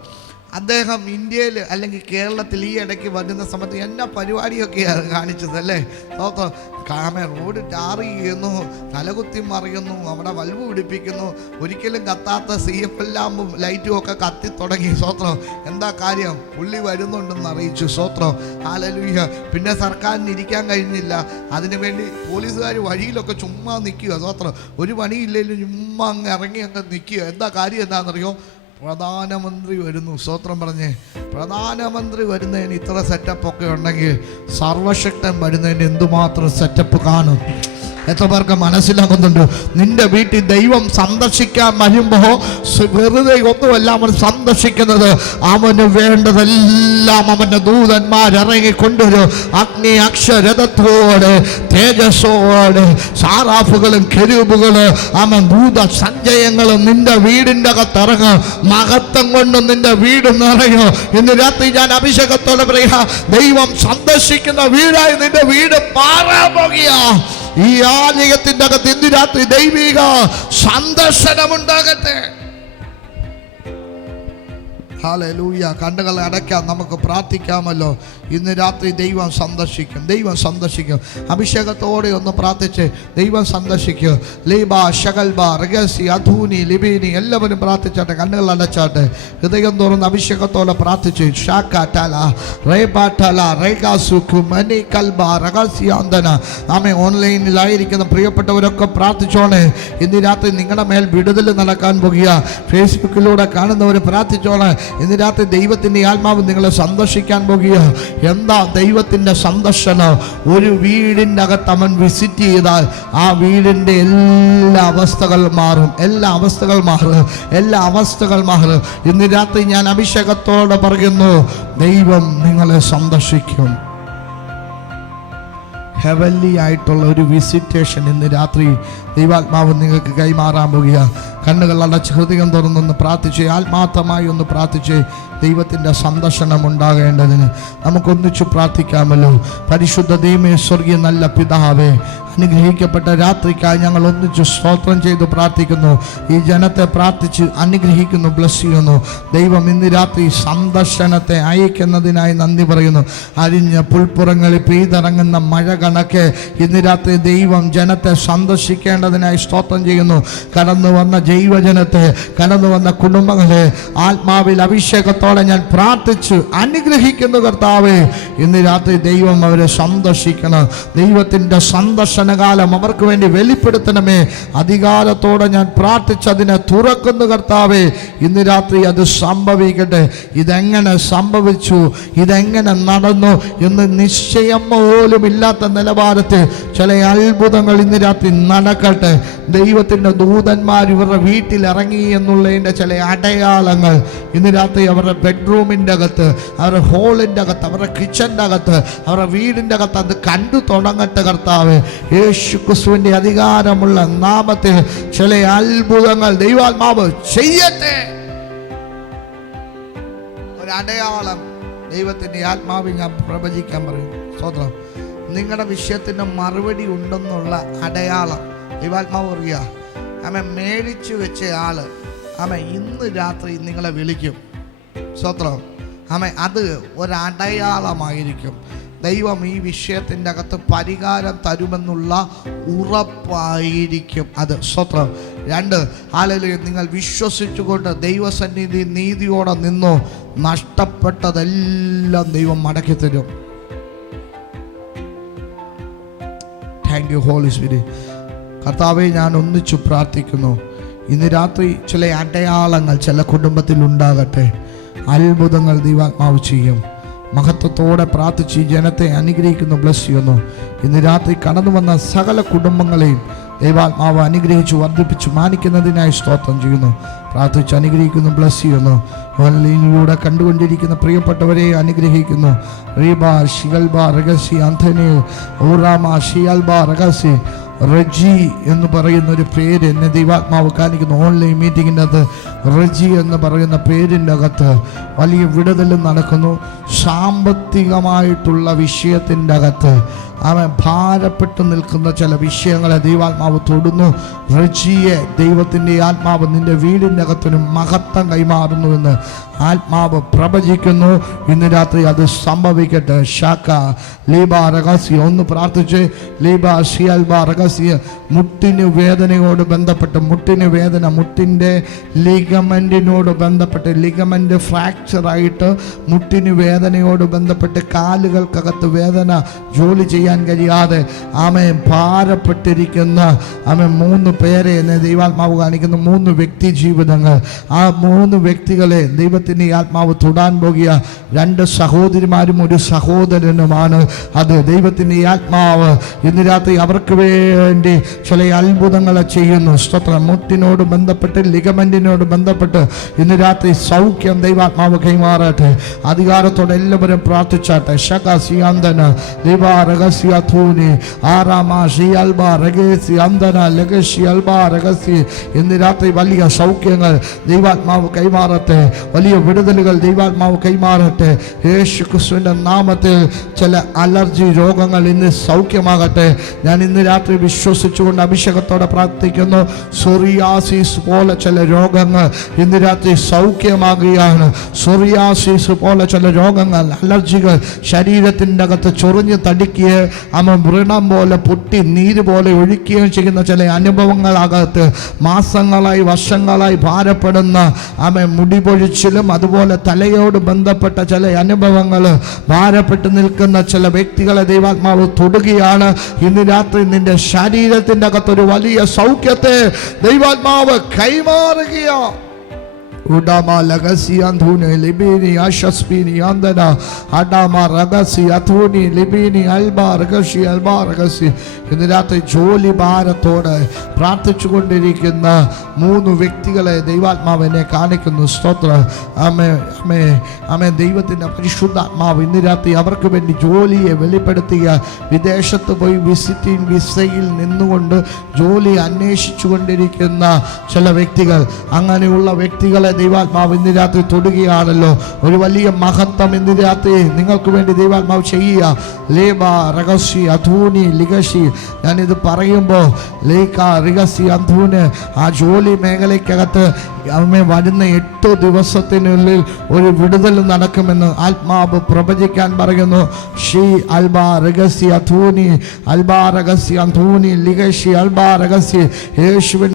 അദ്ദേഹം ഇന്ത്യയിൽ അല്ലെങ്കിൽ കേരളത്തിൽ ഈ ഇടയ്ക്ക് വരുന്ന സമയത്ത് എന്നാ പരിപാടിയൊക്കെയാണ് കാണിച്ചത് അല്ലേ? റോഡ് ടാർ ചെയ്യുന്നു, തലകുത്തി മറിയുന്നു, അവിടെ ബൾബ് പിടിപ്പിക്കുന്നു, ഒരിക്കലും കത്താത്ത CFL ലാമ്പും ലൈറ്റും ഒക്കെ കത്തി തുടങ്ങി. സ്വത്രം. എന്താ കാര്യം? പുള്ളി വരുന്നുണ്ടെന്ന് അറിയിച്ചു. സ്വത്രം. ഹല്ലേലൂയ. പിന്നെ സർക്കാരിന് ഇരിക്കാൻ കഴിഞ്ഞില്ല, അതിനുവേണ്ടി പോലീസുകാർ വഴിയിലൊക്കെ ചുമ്മാ നിൽക്കുക. സ്വത്രം. ഒരു പണിയില്ലെങ്കിലും ചുമ്മാ അങ്ങ് ഇറങ്ങി അങ്ങ് നിൽക്കുക. എന്താ കാര്യം എന്താണെന്നറിയോ? പ്രധാനമന്ത്രി വരുന്നു. സ്തോത്രം പറഞ്ഞേ. പ്രധാനമന്ത്രി വരുന്നതിന് ഇത്ര സെറ്റപ്പൊക്കെ ഉണ്ടെങ്കിൽ സർവശക്തൻ വരുന്നതിന് എന്തുമാത്രം സെറ്റപ്പ് കാണും? എത്ര പേർക്ക് മനസ്സിലാകുന്നുണ്ട്? നിന്റെ വീട്ടിൽ ദൈവം സന്ദർശിക്കാൻ വരുമ്പോൾ വെറുതെ ഒന്നുമല്ല അവൻ സന്ദർശിക്കുന്നത്. അവന് വേണ്ടതെല്ലാം അവൻ്റെ ദൂതന്മാരിറങ്ങി കൊണ്ടുവരും. അഗ്നി അക്ഷരഥത്തോടെ തേജസ്സോടെ സാറാഫുകളും കെരൂബുകളും അവൻ ദൂത സഞ്ചയങ്ങളും നിന്റെ വീടിൻ്റെ അകത്തിറങ്ങും. മഹത്വം കൊണ്ട് നിന്റെ വീട് നിറയും. ഇന്ന് രാത്രി ഞാൻ അഭിഷേകത്തോടെ പറയാ, ദൈവം സന്ദർശിക്കുന്ന വീടായി നിന്റെ വീട് മാറാൻ പോകുക. ഈ ആലയത്തിന്റെ അകത്ത് ഇന്ന് രാത്രി ദൈവിക സന്ദർശനമുണ്ടാകട്ടെ. ഹല്ലേലൂയ. കണ്ണുകൾ അടയ്ക്കാം, നമുക്ക് പ്രാർത്ഥിക്കാമല്ലോ. ഇന്ന് രാത്രി ദൈവം സന്ദർശിക്കും. ദൈവം സന്ദർശിക്കും. അഭിഷേകത്തോടെ ഒന്ന് പ്രാർത്ഥിച്ച് ദൈവം സന്ദർശിക്കും. ലീബ ഷകൽബ റഗസി അധൂനി ലിബീനി എല്ലാവരും പ്രാർത്ഥിച്ചാട്ടെ. കണ്ണുകൾ അടച്ചാട്ടെ. ഹൃദയം തുറന്ന് അഭിഷേകത്തോടെ പ്രാർത്ഥിച്ച് ഷാക്കാറ്റല റേബാറ്റല റേഗാസുഖു മനി കൽബ റഗസിയാന്തന. ആമേ. ഓൺലൈനിലായിരിക്കുന്ന പ്രിയപ്പെട്ടവരൊക്കെ പ്രാർത്ഥിച്ചോണേ. ഇന്ന് രാത്രി നിങ്ങളുടെ മേൽ വിടുതൽ നടക്കാൻ പോകുക. ഫേസ്ബുക്കിലൂടെ കാണുന്നവർ പ്രാർത്ഥിച്ചോണേ. ഇന്ന് രാത്രി ദൈവത്തിൻ്റെ ആത്മാവ് നിങ്ങളെ സന്ദർശിക്കാൻ പോകുക. എന്താ ദൈവത്തിൻ്റെ സന്ദർശനം? ഒരു വീടിൻ്റെ അകത്ത് അവൻ വിസിറ്റ് ചെയ്താൽ ആ വീടിൻ്റെ എല്ലാ അവസ്ഥകൾ മാറും. എല്ലാ അവസ്ഥകൾ മാറും. ഇന്ന് രാത്രി ഞാൻ അഭിഷേകത്തോടെ പറയുന്നു, ദൈവം നിങ്ങളെ സന്ദർശിക്കും. ഹെവൻലി ആയിട്ടുള്ള ഒരു വിസിറ്റേഷൻ ഇന്ന് രാത്രി ദൈവാത്മാവ് നിങ്ങൾക്ക് കൈമാറാൻ പോകുക. കണ്ണുകൾ അടച്ച് ഹൃദയം തുറന്നൊന്ന് പ്രാർത്ഥിച്ച്, ആത്മാർത്ഥമായി ഒന്ന് പ്രാർത്ഥിച്ച് ദൈവത്തിൻ്റെ സന്ദർശനം ഉണ്ടാകേണ്ടതിന് നമുക്കൊന്നിച്ചു പ്രാർത്ഥിക്കാമല്ലോ. പരിശുദ്ധ ദൈവമേ, സ്വർഗീയ നല്ല പിതാവേ, അനുഗ്രഹിക്കപ്പെട്ട രാത്രിക്കായി ഞങ്ങൾ ഒന്നിച്ച് സ്തോത്രം ചെയ്ത് പ്രാർത്ഥിക്കുന്നു. ഈ ജനത്തെ പ്രാർത്ഥിച്ച് അനുഗ്രഹിക്കുന്നു, ബ്ലസ് ചെയ്യുന്നു. ദൈവം ഇന്ന് രാത്രി സന്ദർശനത്തെ അയക്കുന്നതിനായി നന്ദി പറയുന്നു. അരിഞ്ഞ പുൽപ്പുറങ്ങളിൽ പെയ്തിറങ്ങുന്ന മഴ കണക്കെ ഇന്ന് രാത്രി ദൈവം ജനത്തെ സന്ദർശിക്കേണ്ടതിനായി സ്തോത്രം ചെയ്യുന്നു. കടന്നു വന്ന ദൈവജനത്തെ, കടന്നു വന്ന കുടുംബങ്ങളെ ആത്മാവിൽ അഭിഷേകത്തോടെ ഞാൻ പ്രാർത്ഥിച്ച് അനുഗ്രഹിക്കുന്നു. കർത്താവേ, ഇന്ന് രാത്രി ദൈവം അവരെ സന്ദർശിക്കണം. ദൈവത്തിൻ്റെ സന്ദർശനകാലം അവർക്ക് വേണ്ടി വെളിപ്പെടുത്തണമേ. അധികാരത്തോടെ ഞാൻ പ്രാർത്ഥിച്ചതിനെ തുറക്കുന്നു. കർത്താവേ, ഇന്ന് രാത്രി അത് സംഭവിക്കട്ടെ. ഇതെങ്ങനെ സംഭവിച്ചു, ഇതെങ്ങനെ നടന്നു എന്ന് നിശ്ചയം പോലും ഇല്ലാത്ത നിലവാരത്തിൽ ചില അത്ഭുതങ്ങൾ ഇന്ന് രാത്രി നടക്കട്ടെ. ദൈവത്തിൻ്റെ ദൂതന്മാർ ഇവരുടെ വീട്ടിൽ ഇറങ്ങി എന്നുള്ളതിൻ്റെ ചില അടയാളങ്ങൾ ഇന്ന് രാത്രി അവരുടെ ബെഡ്റൂമിൻ്റെ അകത്ത്, അവരുടെ ഹോളിൻ്റെ അകത്ത്, അവരുടെ കിച്ചൻ്റെ അകത്ത്, അവരുടെ വീടിൻ്റെ അകത്ത് അത് കണ്ടു തുടങ്ങട്ടെ. കർത്താവ്, യേശു ക്രിസ്തുവിൻ്റെ അധികാരമുള്ള നാമത്തിൽ ചില അത്ഭുതങ്ങൾ ദൈവാത്മാവ് ചെയ്യട്ടെ. ഒരടയാളം ദൈവത്തിൻ്റെ ആത്മാവിൽ ഞാൻ പ്രവചിക്കാൻ പറയും. സ്വതന്ത്രം, നിങ്ങളുടെ വിഷയത്തിന് മറുപടി ഉണ്ടെന്നുള്ള അടയാളം ദൈവാത്മാവ് പറയുക. മേടിച്ചു വെച്ച ആള് ഇന്ന് രാത്രി നിങ്ങളെ വിളിക്കും. സ്വത്രം, അത് ഒരടയാളമായിരിക്കും. ദൈവം ഈ വിഷയത്തിൻ്റെ അകത്ത് പരിഹാരം തരുമെന്നുള്ള ഉറപ്പായിരിക്കും അത്. സ്തോത്രം. 2, ഹല്ലേലൂയ, നിങ്ങൾ വിശ്വസിച്ചുകൊണ്ട് ദൈവസന്നിധി നീതിയോടെ നിന്നോ, നഷ്ടപ്പെട്ടതെല്ലാം ദൈവം മടക്കി തരും. Thank you Holy Spirit. കർത്താവെ, ഞാൻ ഒന്നിച്ചു പ്രാർത്ഥിക്കുന്നു. ഇന്ന് രാത്രി ചില അടയാളങ്ങൾ ചില കുടുംബത്തിൽ ഉണ്ടാകട്ടെ. അത്ഭുതങ്ങൾ ദൈവാത്മാവ് ചെയ്യും. മഹത്വത്തോടെ പ്രാർത്ഥിച്ച് ഈ ജനത്തെ അനുഗ്രഹിക്കുന്നു, ബ്ലസ് ചെയ്യുന്നു. ഇന്ന് രാത്രി കടന്നു വന്ന സകല കുടുംബങ്ങളെയും ദൈവാത്മാവ് അനുഗ്രഹിച്ചു വർദ്ധിപ്പിച്ചു മാനിക്കുന്നതിനായി സ്തോത്രം ചെയ്യുന്നു. പ്രാർത്ഥിച്ച് അനുഗ്രഹിക്കുന്നു, ബ്ലസ് ചെയ്യുന്നു. ഓൺലൈനിലൂടെ കണ്ടുകൊണ്ടിരിക്കുന്ന പ്രിയപ്പെട്ടവരെ അനുഗ്രഹിക്കുന്നു. റീബ ഷിയൽബ റഗസി ആന്റണി ഓറാമ ഷിയൽബ റഗസി റജി എന്ന് പറയുന്ന ഒരു പേര് എന്നെ ദൈവാത്മാവ് കാണിക്കുന്നു. ഓൺലൈൻ മീറ്റിങ്ങിൻ്റെ അകത്ത് റജി എന്ന് പറയുന്ന പേരിൻ്റെ അകത്ത് വലിയ വിടുതൽ നടക്കുന്നു. സാമ്പത്തികമായിട്ടുള്ള വിഷയത്തിൻ്റെ അകത്ത് അവൻ ഭാരപ്പെട്ട് നിൽക്കുന്ന ചില വിഷയങ്ങളെ ദൈവാത്മാവ് തൊടുന്നു. റജിയെ ദൈവത്തിൻ്റെ ആത്മാവ് നിന്റെ വീടിൻ്റെ അകത്തൊരു മഹത്വം കൈമാറുന്നുവെന്ന് ആത്മാവ് പ്രവചിക്കുന്നു. ഇന്ന് രാത്രി അത് സംഭവിക്കട്ടെ. ഷാക്ക ലീബ റഗസിയ ഒന്ന് പ്രാർത്ഥിച്ച് ലീബ ഷിയൽബ റഗസിയ മുട്ടിന് വേദനയോട് ബന്ധപ്പെട്ട് മുട്ടിന് വേദന, മുട്ടിൻ്റെ ലിഗമെൻറ്റിനോട് ബന്ധപ്പെട്ട് ലിഗമെൻറ്റ് ഫ്രാക്ചറായിട്ട് മുട്ടിന് വേദനയോട് ബന്ധപ്പെട്ട് കാലുകൾക്കകത്ത് വേദന, ജോലി ചെയ്യാൻ കഴിയാതെ ആമേൻ ഭാരപ്പെട്ടിരിക്കുന്ന 3 പേരെ എന്നെ ദൈവാത്മാവ് കാണിക്കുന്നു. 3 വ്യക്തി ജീവിതങ്ങൾ. ആ 3 വ്യക്തികളെ ദൈവത്തിൻ്റെ ആത്മാവ് തൊടാൻ പോകുക. 2 സഹോദരിമാരും 1 സഹോദരനുമാണ്. അത് ദൈവത്തിൻ്റെ ആത്മാവ് ഇന്ന് രാത്രി അവർക്ക് വേണ്ടി ചില അത്ഭുതങ്ങളെ ചെയ്യുന്നു. സ്തോത്രം. മുട്ടിനോട് ബന്ധപ്പെട്ട് ലിഗമെന്റിനോട് ബന്ധപ്പെട്ട് ഇന്ന് രാത്രി സൗഖ്യം ദൈവാത്മാവ് കൈമാറട്ടെ. അധികാരത്തോടെ എല്ലാവരും പ്രാർത്ഥിച്ചാട്ടെ. ശകാസിയാന്തന ലിബാ റഗസിയാഥൂനി ആറാമാ ഷിയൽബാ റഗസി അന്തന ലഗസി അൽബാ റഗസി. ഇന്ന് രാത്രി വലിയ സൗഖ്യങ്ങൾ ദൈവാത്മാവ് കൈമാറട്ടെ. വലിയ വിടുതലുകൾ ദൈവാത്മാവ് കൈമാറട്ടെ. യേശു ക്രിസ്തുവിൻ്റെ നാമത്തിൽ ചില അലർജി രോഗങ്ങൾ ഇന്ന് സൗഖ്യമാകട്ടെ. ഞാൻ ഇന്ന് രാത്രി വിശ്വസിച്ചുകൊണ്ട് അഭിഷേകത്തോടെ പ്രാർത്ഥിക്കുന്നു. സോറിയാസിസ് പോലെ ചില രോഗങ്ങൾ ഇന്ന് രാത്രി സൗഖ്യമാകുകയാണ്. സോറിയാസിസ് പോലെ ചില രോഗങ്ങൾ, അലർജികൾ ശരീരത്തിൻ്റെ അകത്ത് ചൊറിഞ്ഞ് തടിക്കുകയും വ്രണം പോലെ പൊട്ടി നീര് പോലെ ഒഴിക്കുകയും ചെയ്യുന്ന ചില അനുഭവങ്ങളകത്ത് മാസങ്ങളായി വർഷങ്ങളായി ഭാരപ്പെടുന്ന മുടിപൊഴിച്ചിലും അതുപോലെ തലയോട് ബന്ധപ്പെട്ട ചില അനുഭവങ്ങൾ ഭാരപ്പെട്ട് നിൽക്കുന്ന ചില വ്യക്തികളെ ദൈവാത്മാവ് തൊടുകയാണ്. ഇന്ന് രാത്രി നിന്റെ ശരീരത്തിൻ്റെ അകത്തൊരു വലിയ സൗഖ്യത്തെ ദൈവാത്മാവ് കൈമാറുകയാണ്. Udama lagasi andhune libini ashasbini andana adama ragasi athuni libini alba ragasi alba ragasi. ഇന്ന് രാത്രി ജോലി ഭാരത്തോടെ പ്രാർത്ഥിച്ചുകൊണ്ടിരിക്കുന്ന 3 വ്യക്തികളെ ദൈവാത്മാവ് എന്നെ കാണിക്കുന്നു. സ്തോത്രം. ആമേ ദൈവത്തിൻ്റെ പരിശുദ്ധാത്മാവ് ഇന്ന് രാത്രി അവർക്ക് വേണ്ടി ജോലിയെ വെളിപ്പെടുത്തുക. വിദേശത്ത് പോയി വിസിറ്റിംഗ് വിസയിൽ നിന്നുകൊണ്ട് ജോലി അന്വേഷിച്ചു കൊണ്ടിരിക്കുന്ന ചില വ്യക്തികൾ, അങ്ങനെയുള്ള വ്യക്തികളെ ദൈവാത്മാവ് ഇന്ന് രാത്രി തൊടുകയാണല്ലോ. ഒരു വലിയ മഹത്വം ഇന്ന് രാത്രി നിങ്ങൾക്ക് വേണ്ടി ദൈവാത്മാവ് ചെയ്യുക. ലേബ റഗസി അധൂനി ലിഗഷി. ഞാനിത് പറയുമ്പോൾ ലേക്ക റിഗസി അധൂന് ആ ജോലി മേഖലയ്ക്കകത്ത് വരുന്ന 8 ദിവസത്തിനുള്ളിൽ ഒരു വിടുതൽ നടക്കുമെന്ന് ആത്മാവ് പ്രവചിക്കാൻ പറയുന്നു. ഷീ അൽബാ റഗസി അധൂനി അൽബാ റഗസി അധൂനി ലിഗഷി അൽബാ റഗസി. യേശുവിൻ